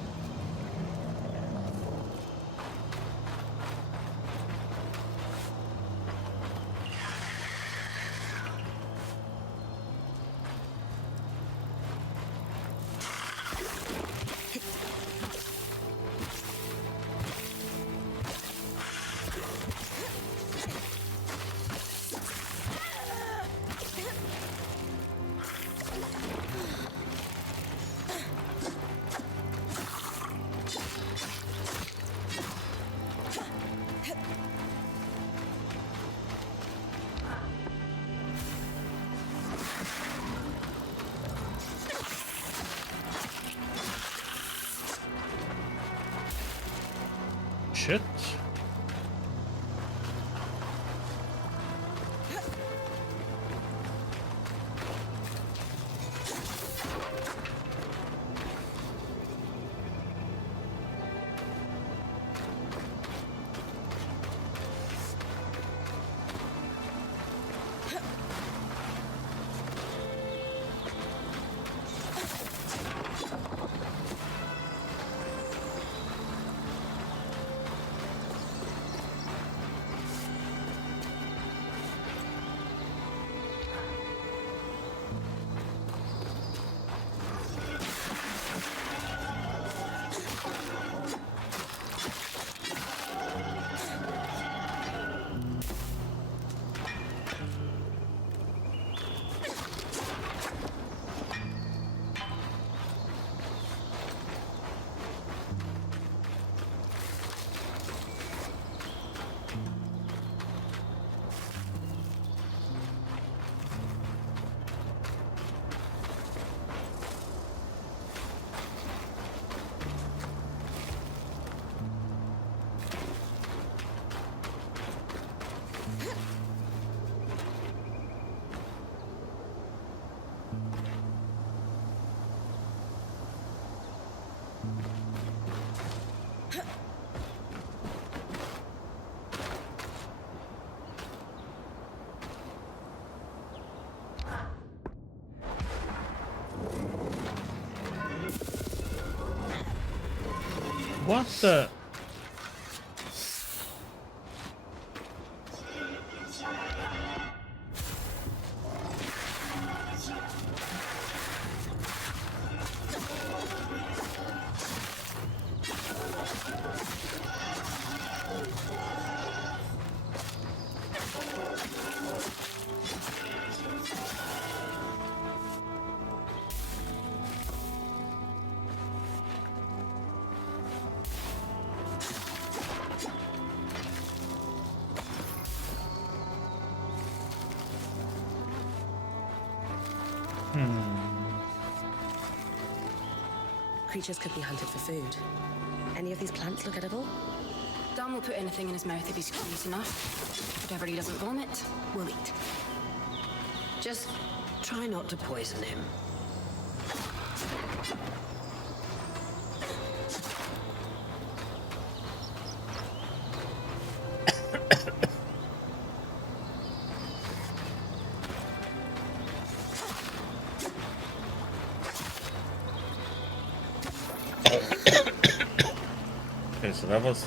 Shit. What the? Creatures could be hunted for food. Any of these plants look edible? Dom will put anything in his mouth if he's curious enough. Whatever he doesn't vomit, we'll eat. Just try not to poison him. Okay, so that was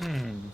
Hmm.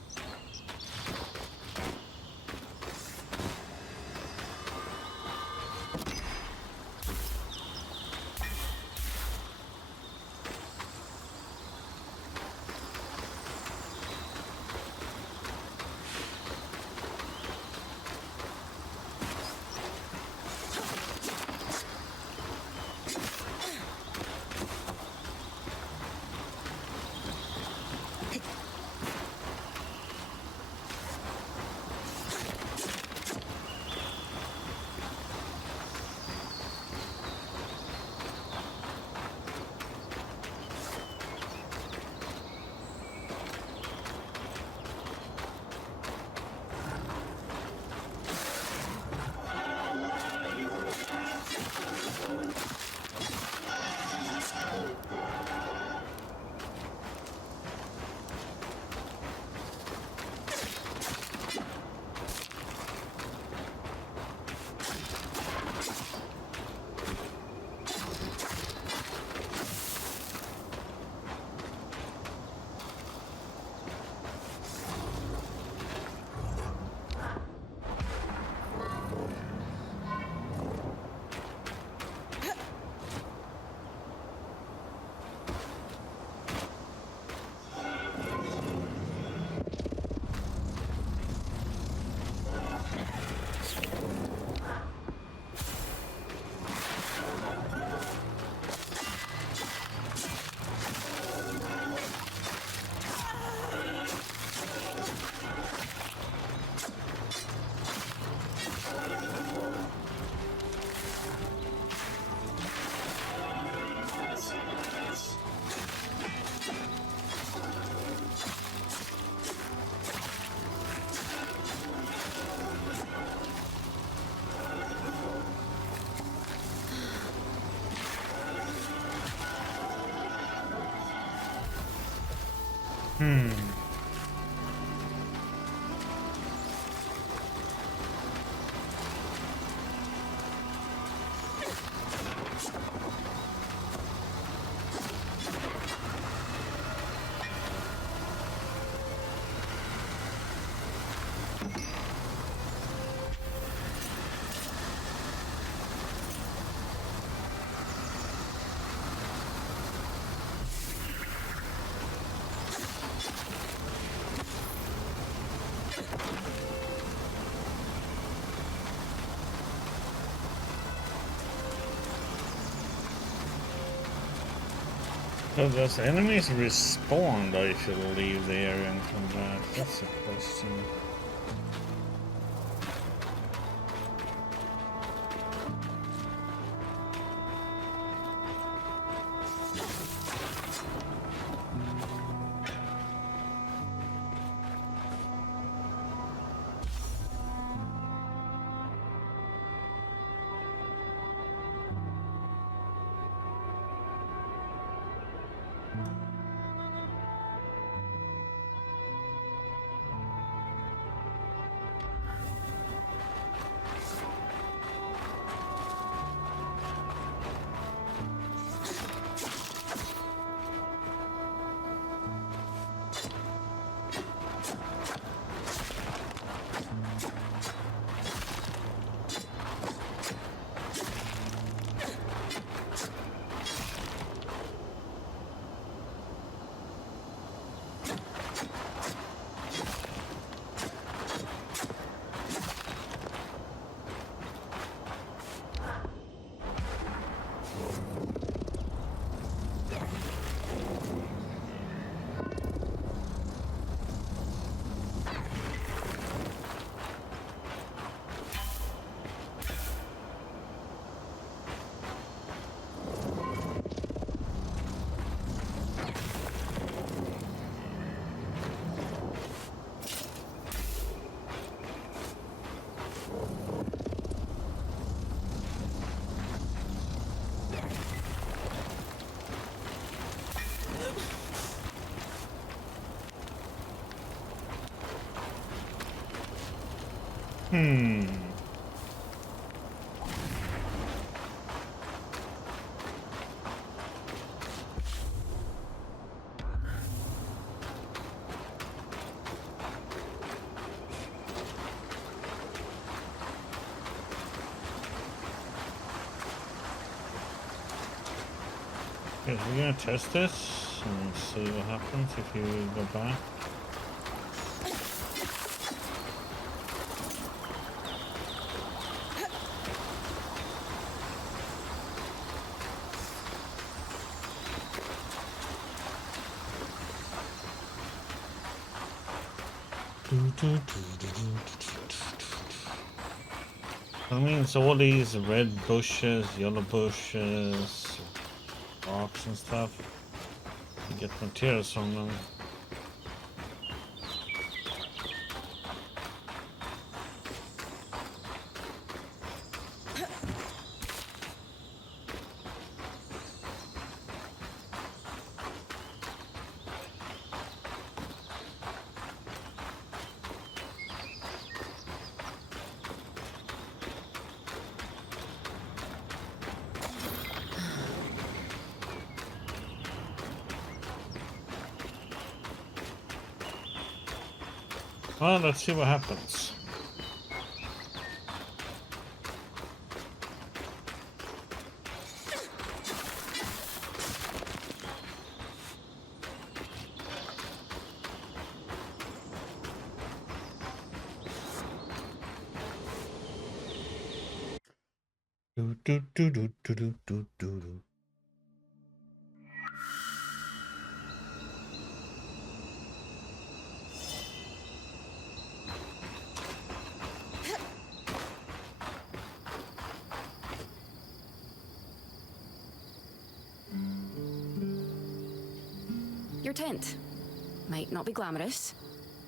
So does enemies respawn though if you leave the area and come back? That's the question. Okay, so we're gonna test this and see what happens if you go back. I mean, so all these red bushes, yellow bushes, rocks and stuff, you get materials from them. Well, let's see what happens. Do, do, do, do, do, do, do, do. Your tent. Might not be glamorous,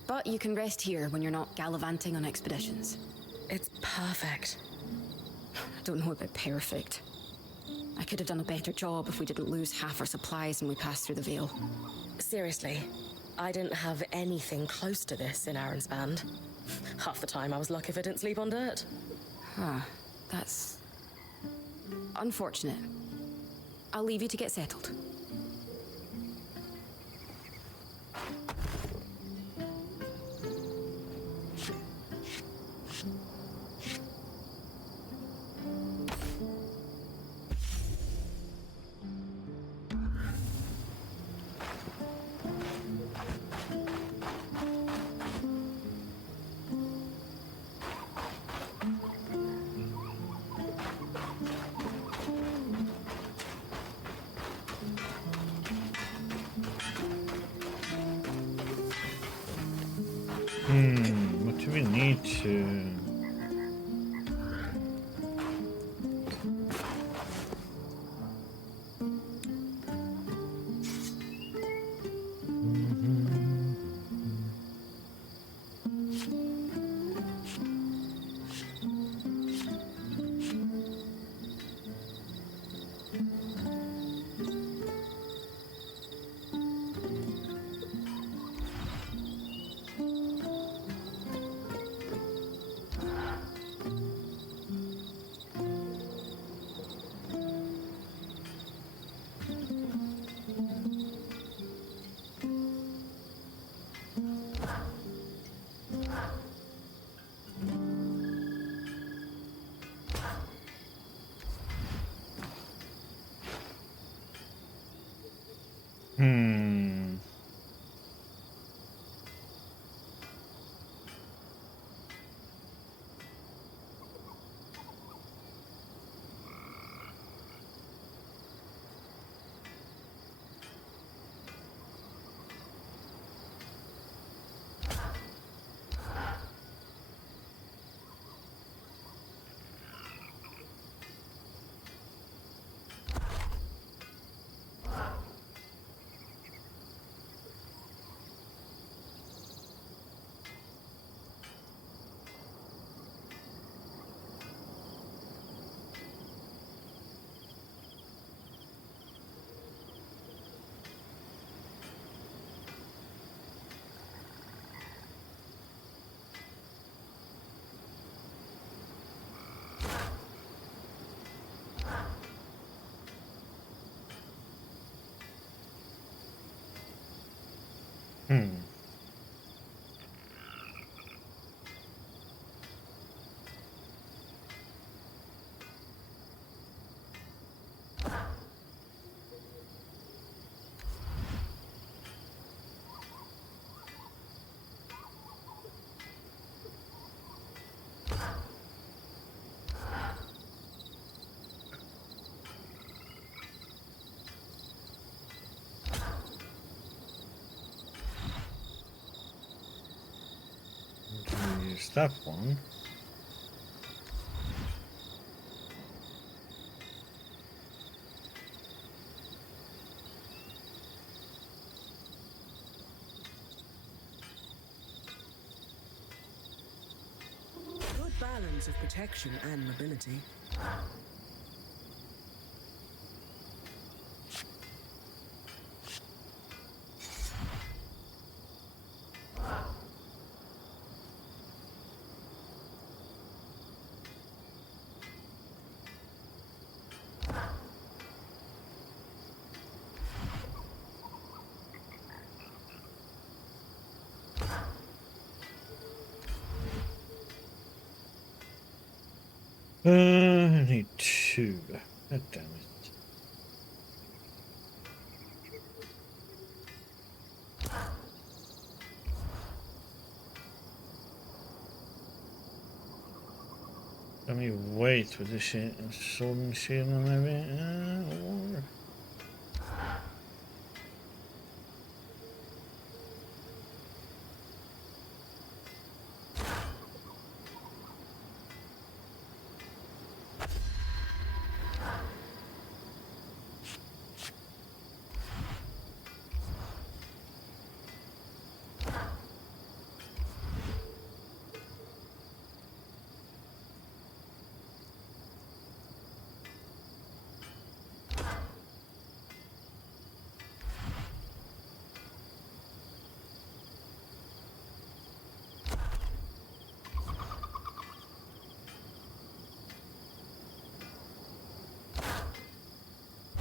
but you can rest here when you're not gallivanting on expeditions. It's perfect. I don't know about perfect. I could have done a better job if we didn't lose half our supplies when we passed through the Vale. Seriously, I didn't have anything close to this in Aaron's band. Half the time I was lucky if I didn't sleep on dirt. Huh. That's unfortunate. I'll leave you to get settled. What do we need to... that one. Good balance of protection and mobility. I need 2. God damn it. Let me wait with the sword and shield maybe, or...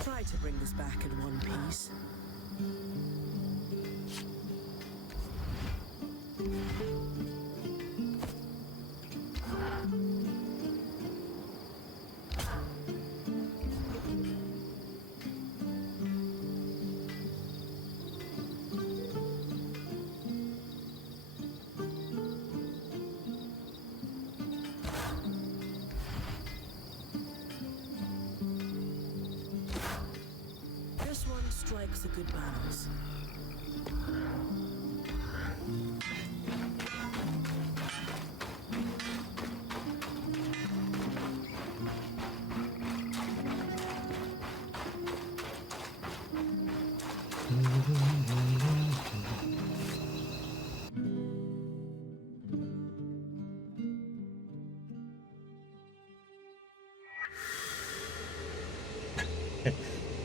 Try to bring this back in one piece. This one strikes a good balance.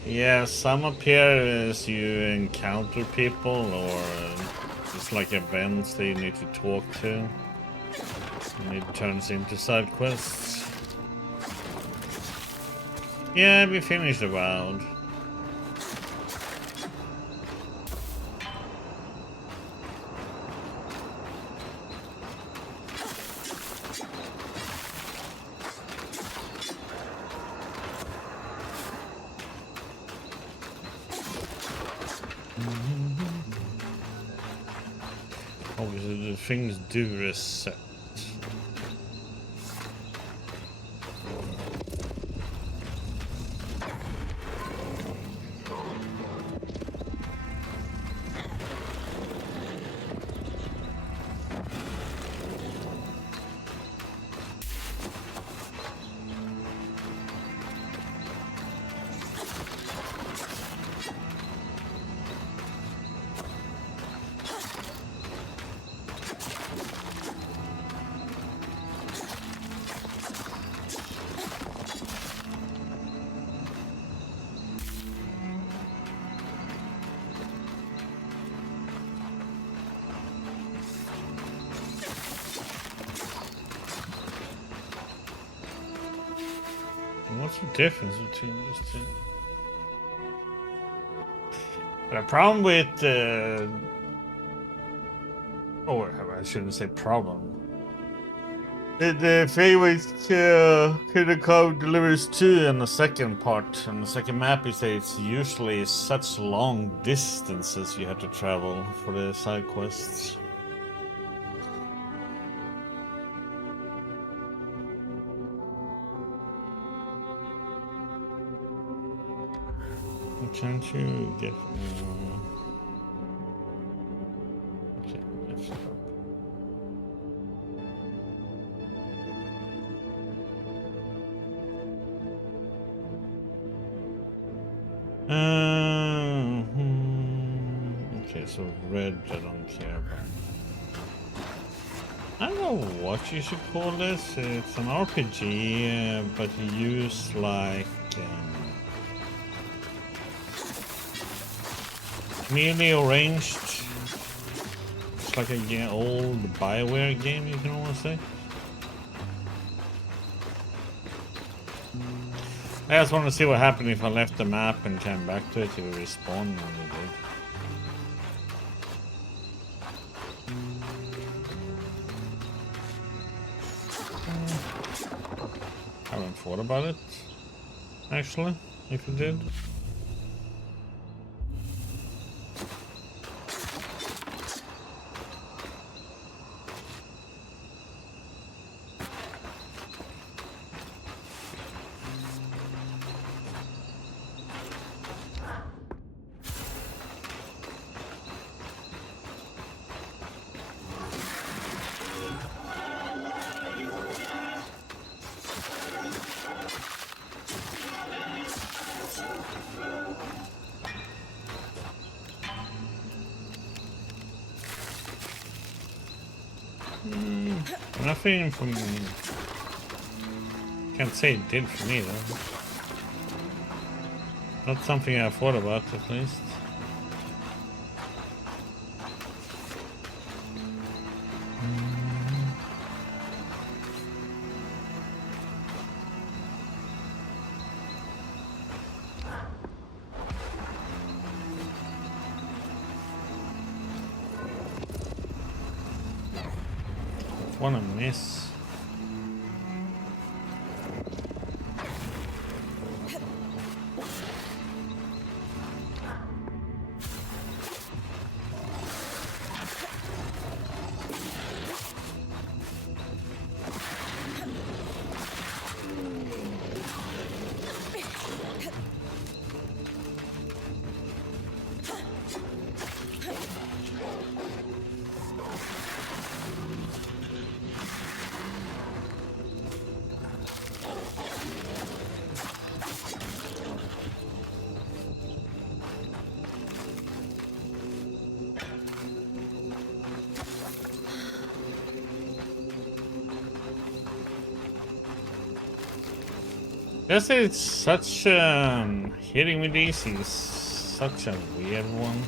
Yeah, some appears you encounter people, or it's like events that you need to talk to, and it turns into side quests. Yeah, we finished the round. Obviously, the things do reset. What's the difference between these two? The problem with oh, I shouldn't say problem. The favorite Critical delivers 2 in the second part, and the second map is that it's usually such long distances you have to travel for the side quests. I'm trying to get okay, let's stop. Okay, so red I don't care about. I don't know what you should call this. It's an RPG, but you use like nearly arranged. It's like a old BioWare game, you can almost say. I just want to see what happened if I left the map and came back to it. It would respawn when it did. I haven't thought about it, actually, if it did. Nothing from... Can't say it did for me though. Not something I thought about at least. Wanna miss. Guess it's such hitting with these is such a weird one.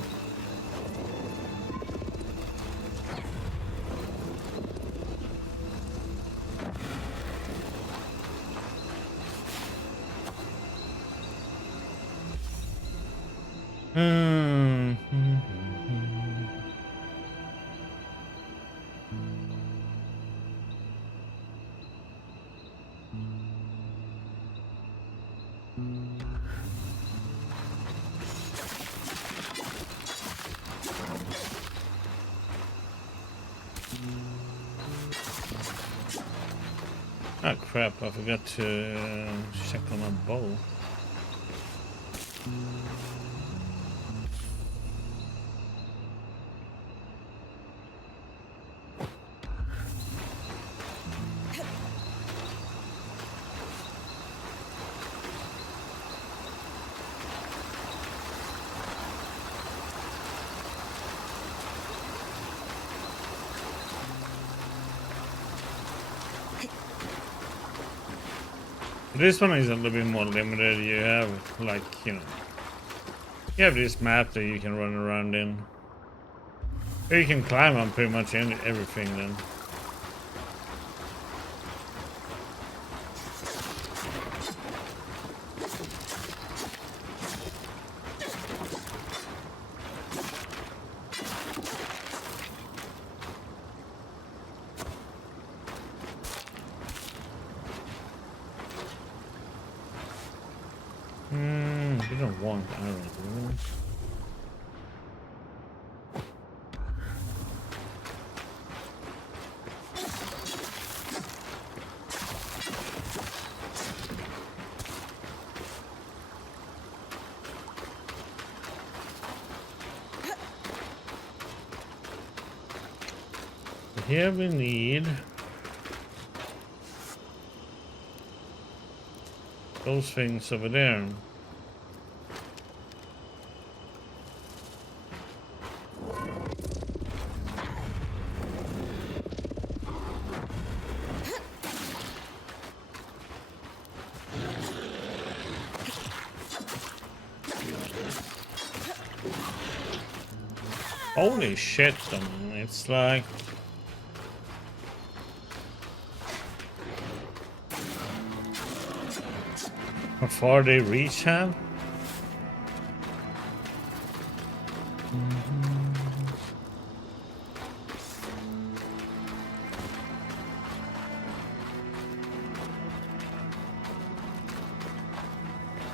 Oh crap, I forgot to check on my bow. This one is a little bit more limited. You have, like, you know, you have this map that you can run around in. Or you can climb on pretty much everything then. You don't want arrows, do you? Here we need those things over there. Holy shit, I mean, it's like... How far they reach have?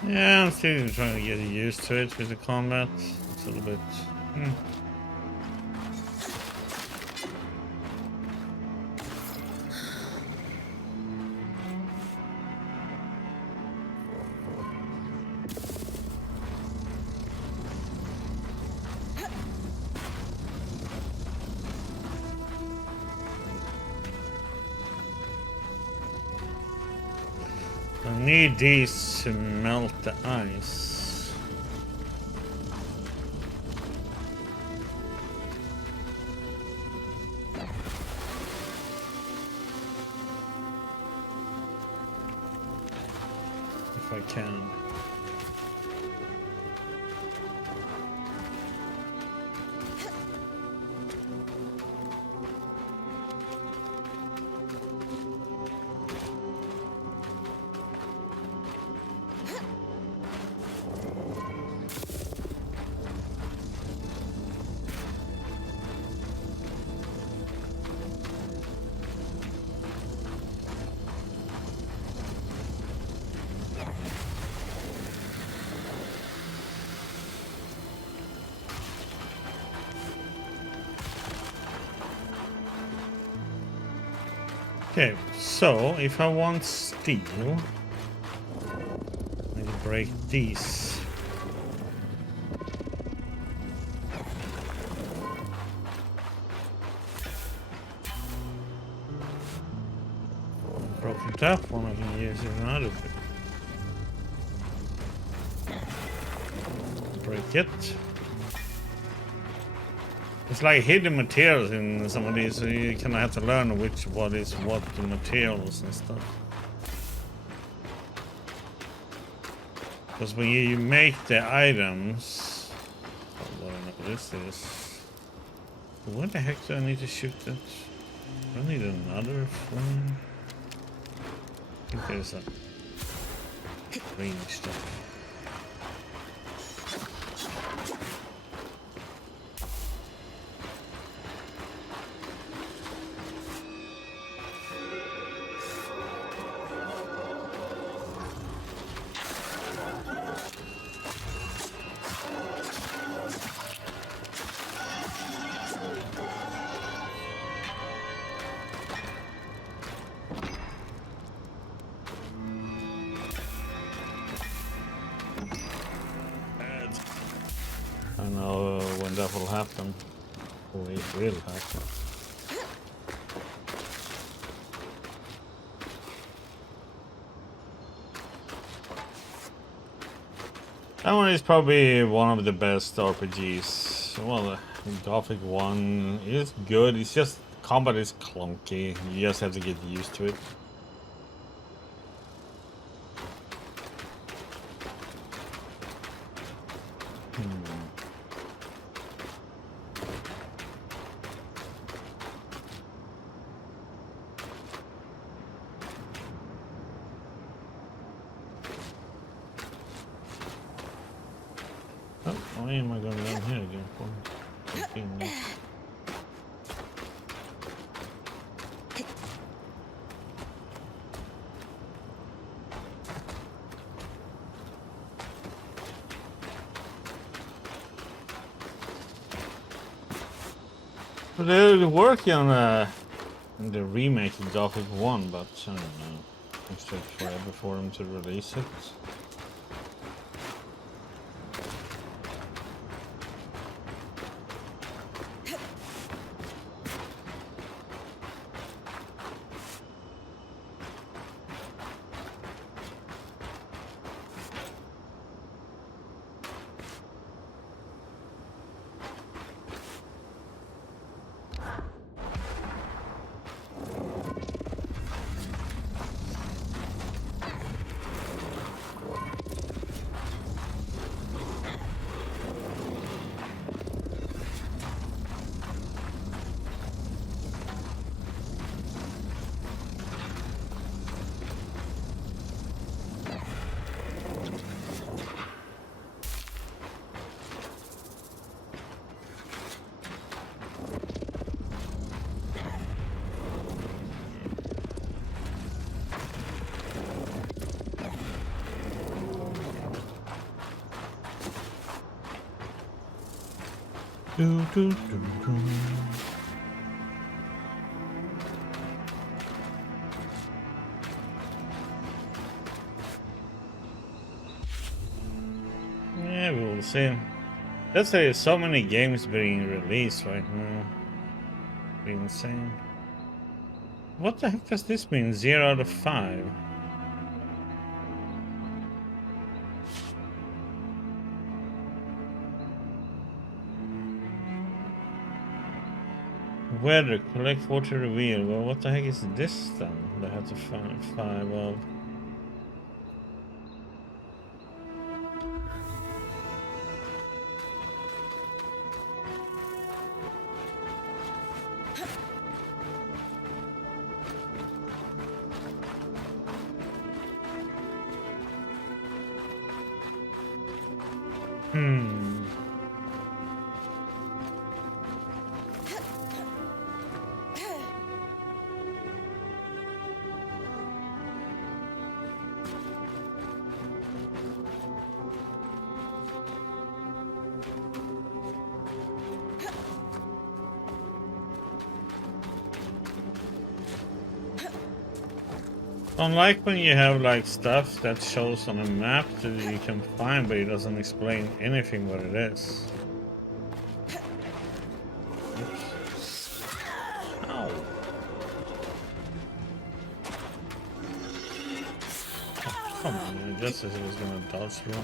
Yeah, I'm still trying to get used to it with the combat. It's a little bit... I need these to melt the ice. If I can. Okay, so if I want steel, I need to break these. Broken top one, I can use it another bit. Break it. It's like hidden materials in some of these, so you kind of have to learn what is what the materials and stuff. Because when you make the items, I don't know what this is. Where the heck do I need to shoot that? I need another flame. I think there's a range stuff. I know when that will happen, or it will happen. That one is probably one of the best RPGs. Well, Gothic 1 is good, it's just combat is clunky, you just have to get used to it. Why am I going down here again for? But they're working on the remake of Gothic 1, but I don't know. It's take forever for them to release it. Do, do, do, do. Yeah, we will see. That's why so many games being released right now. Be insane. What the heck does this mean? 0 out of 5. Weather, collect water, reveal. Well, what the heck is this then? That I have to find 5 of. Unlike when you have like stuff that shows on a map that you can find, but it doesn't explain anything what it is. Oops. Ow. Oh, come on, just as it was gonna dodge through me.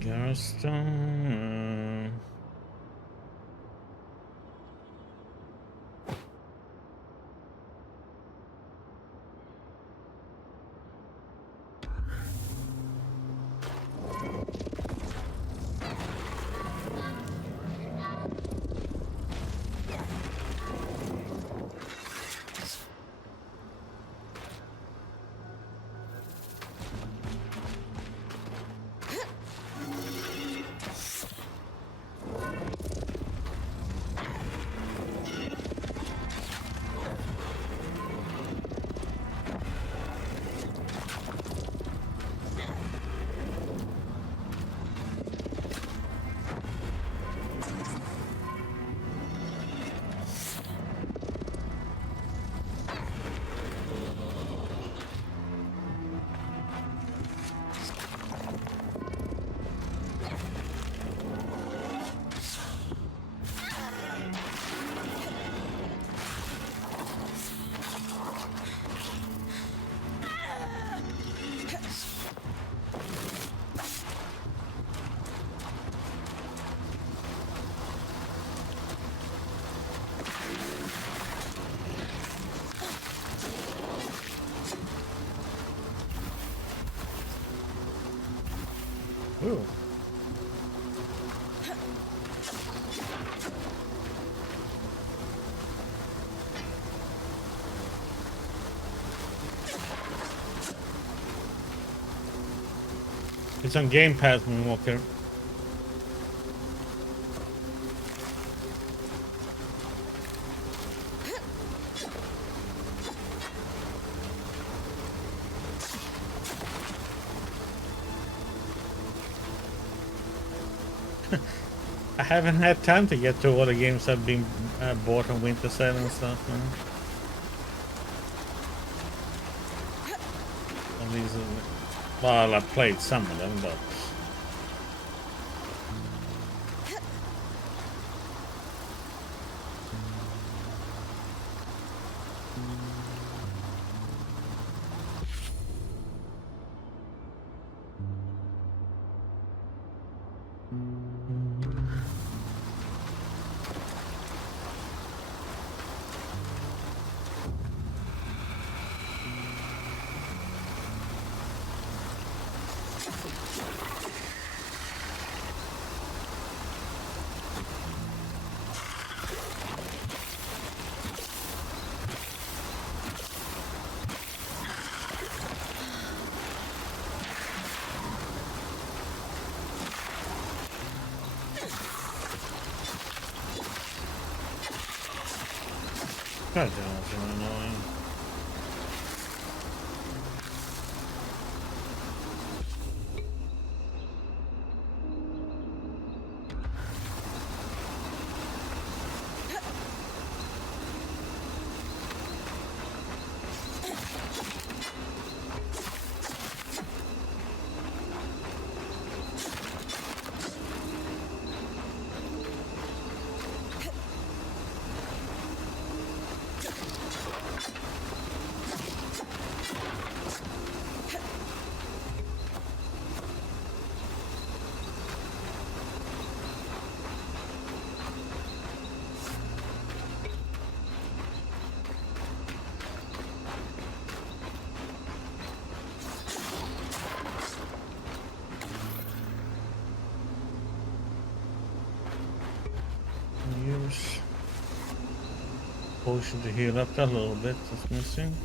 Garstone. Ooh. It's on Game Pass, Moonwalker. I haven't had time to get to all the games I've been bought on Winter Sale and stuff, man. All these, well, I played some of them, but God damn, that's annoying. Use potion to heal up that little bit that's missing.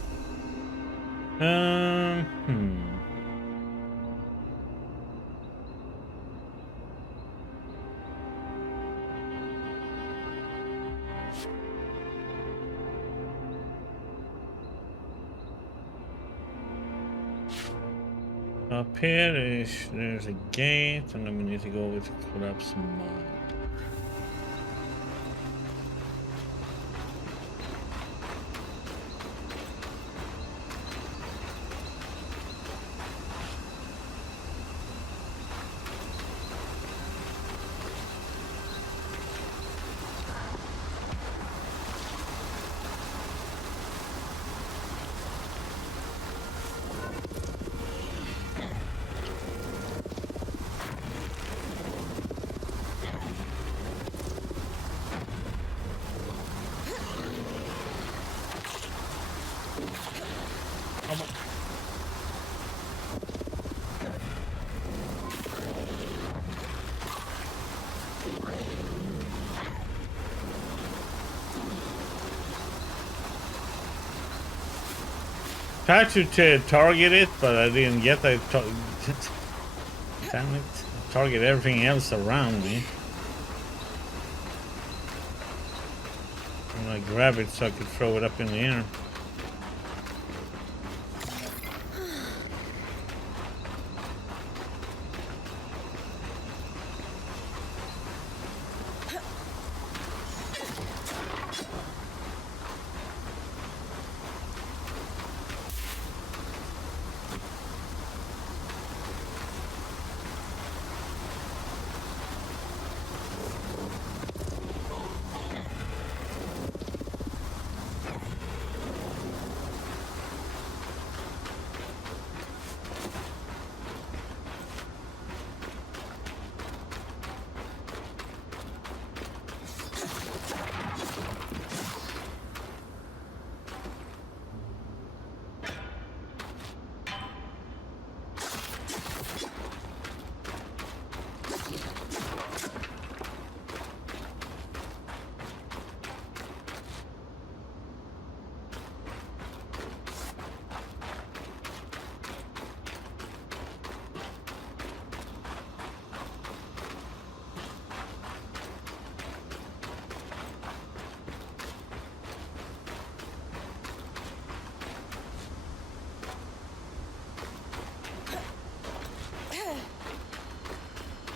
Up here there's a gate, and then we need to go over to collapse mine. Tried to target it, but I didn't get that. Damn it. Target everything else around me. I'm gonna grab it so I could throw it up in the air.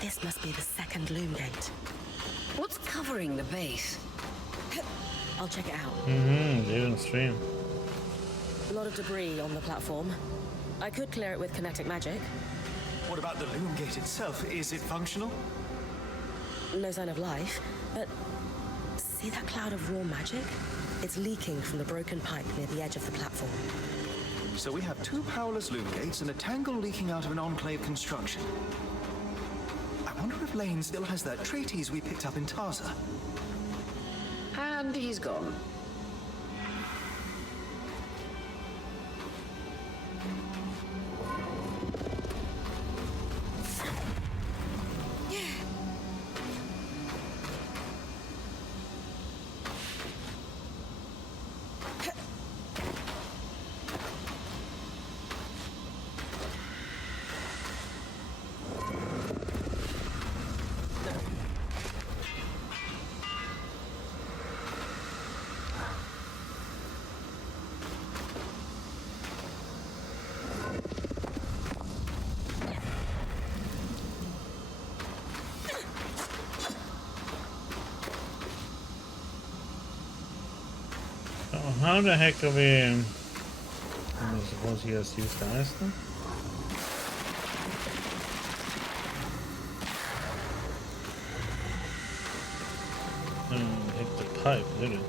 This must be the second loom gate. What's covering the base? I'll check it out. Didn't stream. A lot of debris on the platform. I could clear it with kinetic magic. What about the loom gate itself? Is it functional? No sign of life, but see that cloud of raw magic? It's leaking from the broken pipe near the edge of the platform. So we have two powerless loom gates and a tangle leaking out of an enclave construction. I wonder if Lane still has that treatise we picked up in Tarza. And he's gone. How the heck are we? I suppose he has used the ice then? Hit the pipe, did it?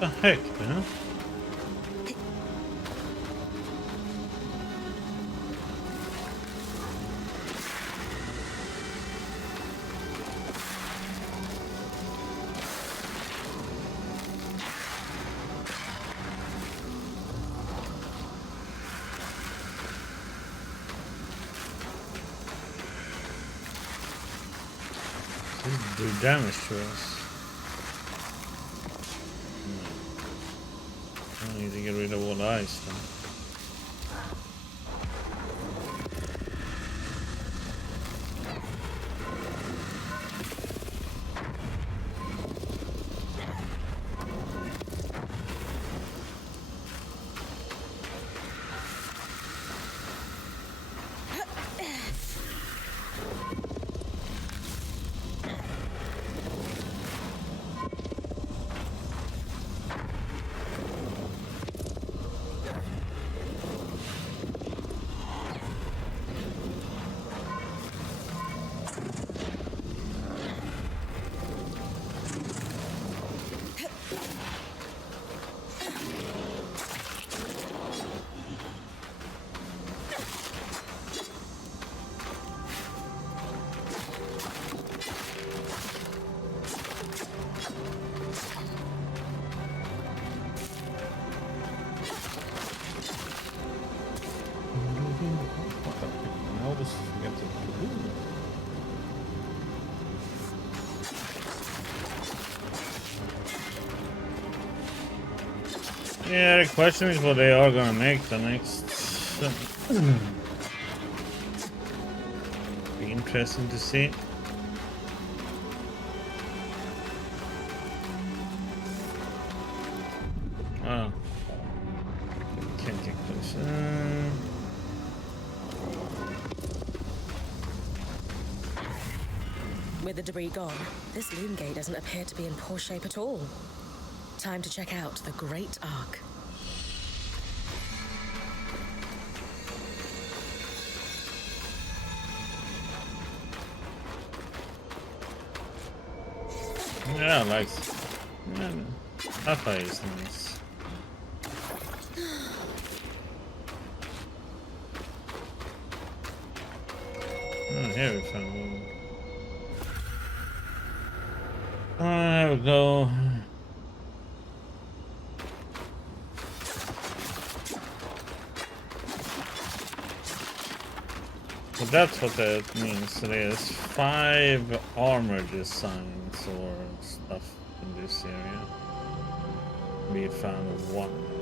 The heck, man? Do damage to us. I need to get rid of all the ice then. Yeah, the question is what they are gonna make the next. Be interesting to see. Oh, can't get close. With the debris gone, this loom gate doesn't appear to be in poor shape at all. Time to check out the Great Ark. Yeah, I like. Yeah, that fight is nice. Oh, here we found one. There we go. So that's what that means. There's 5 armor designs or stuff in this area. We found 1.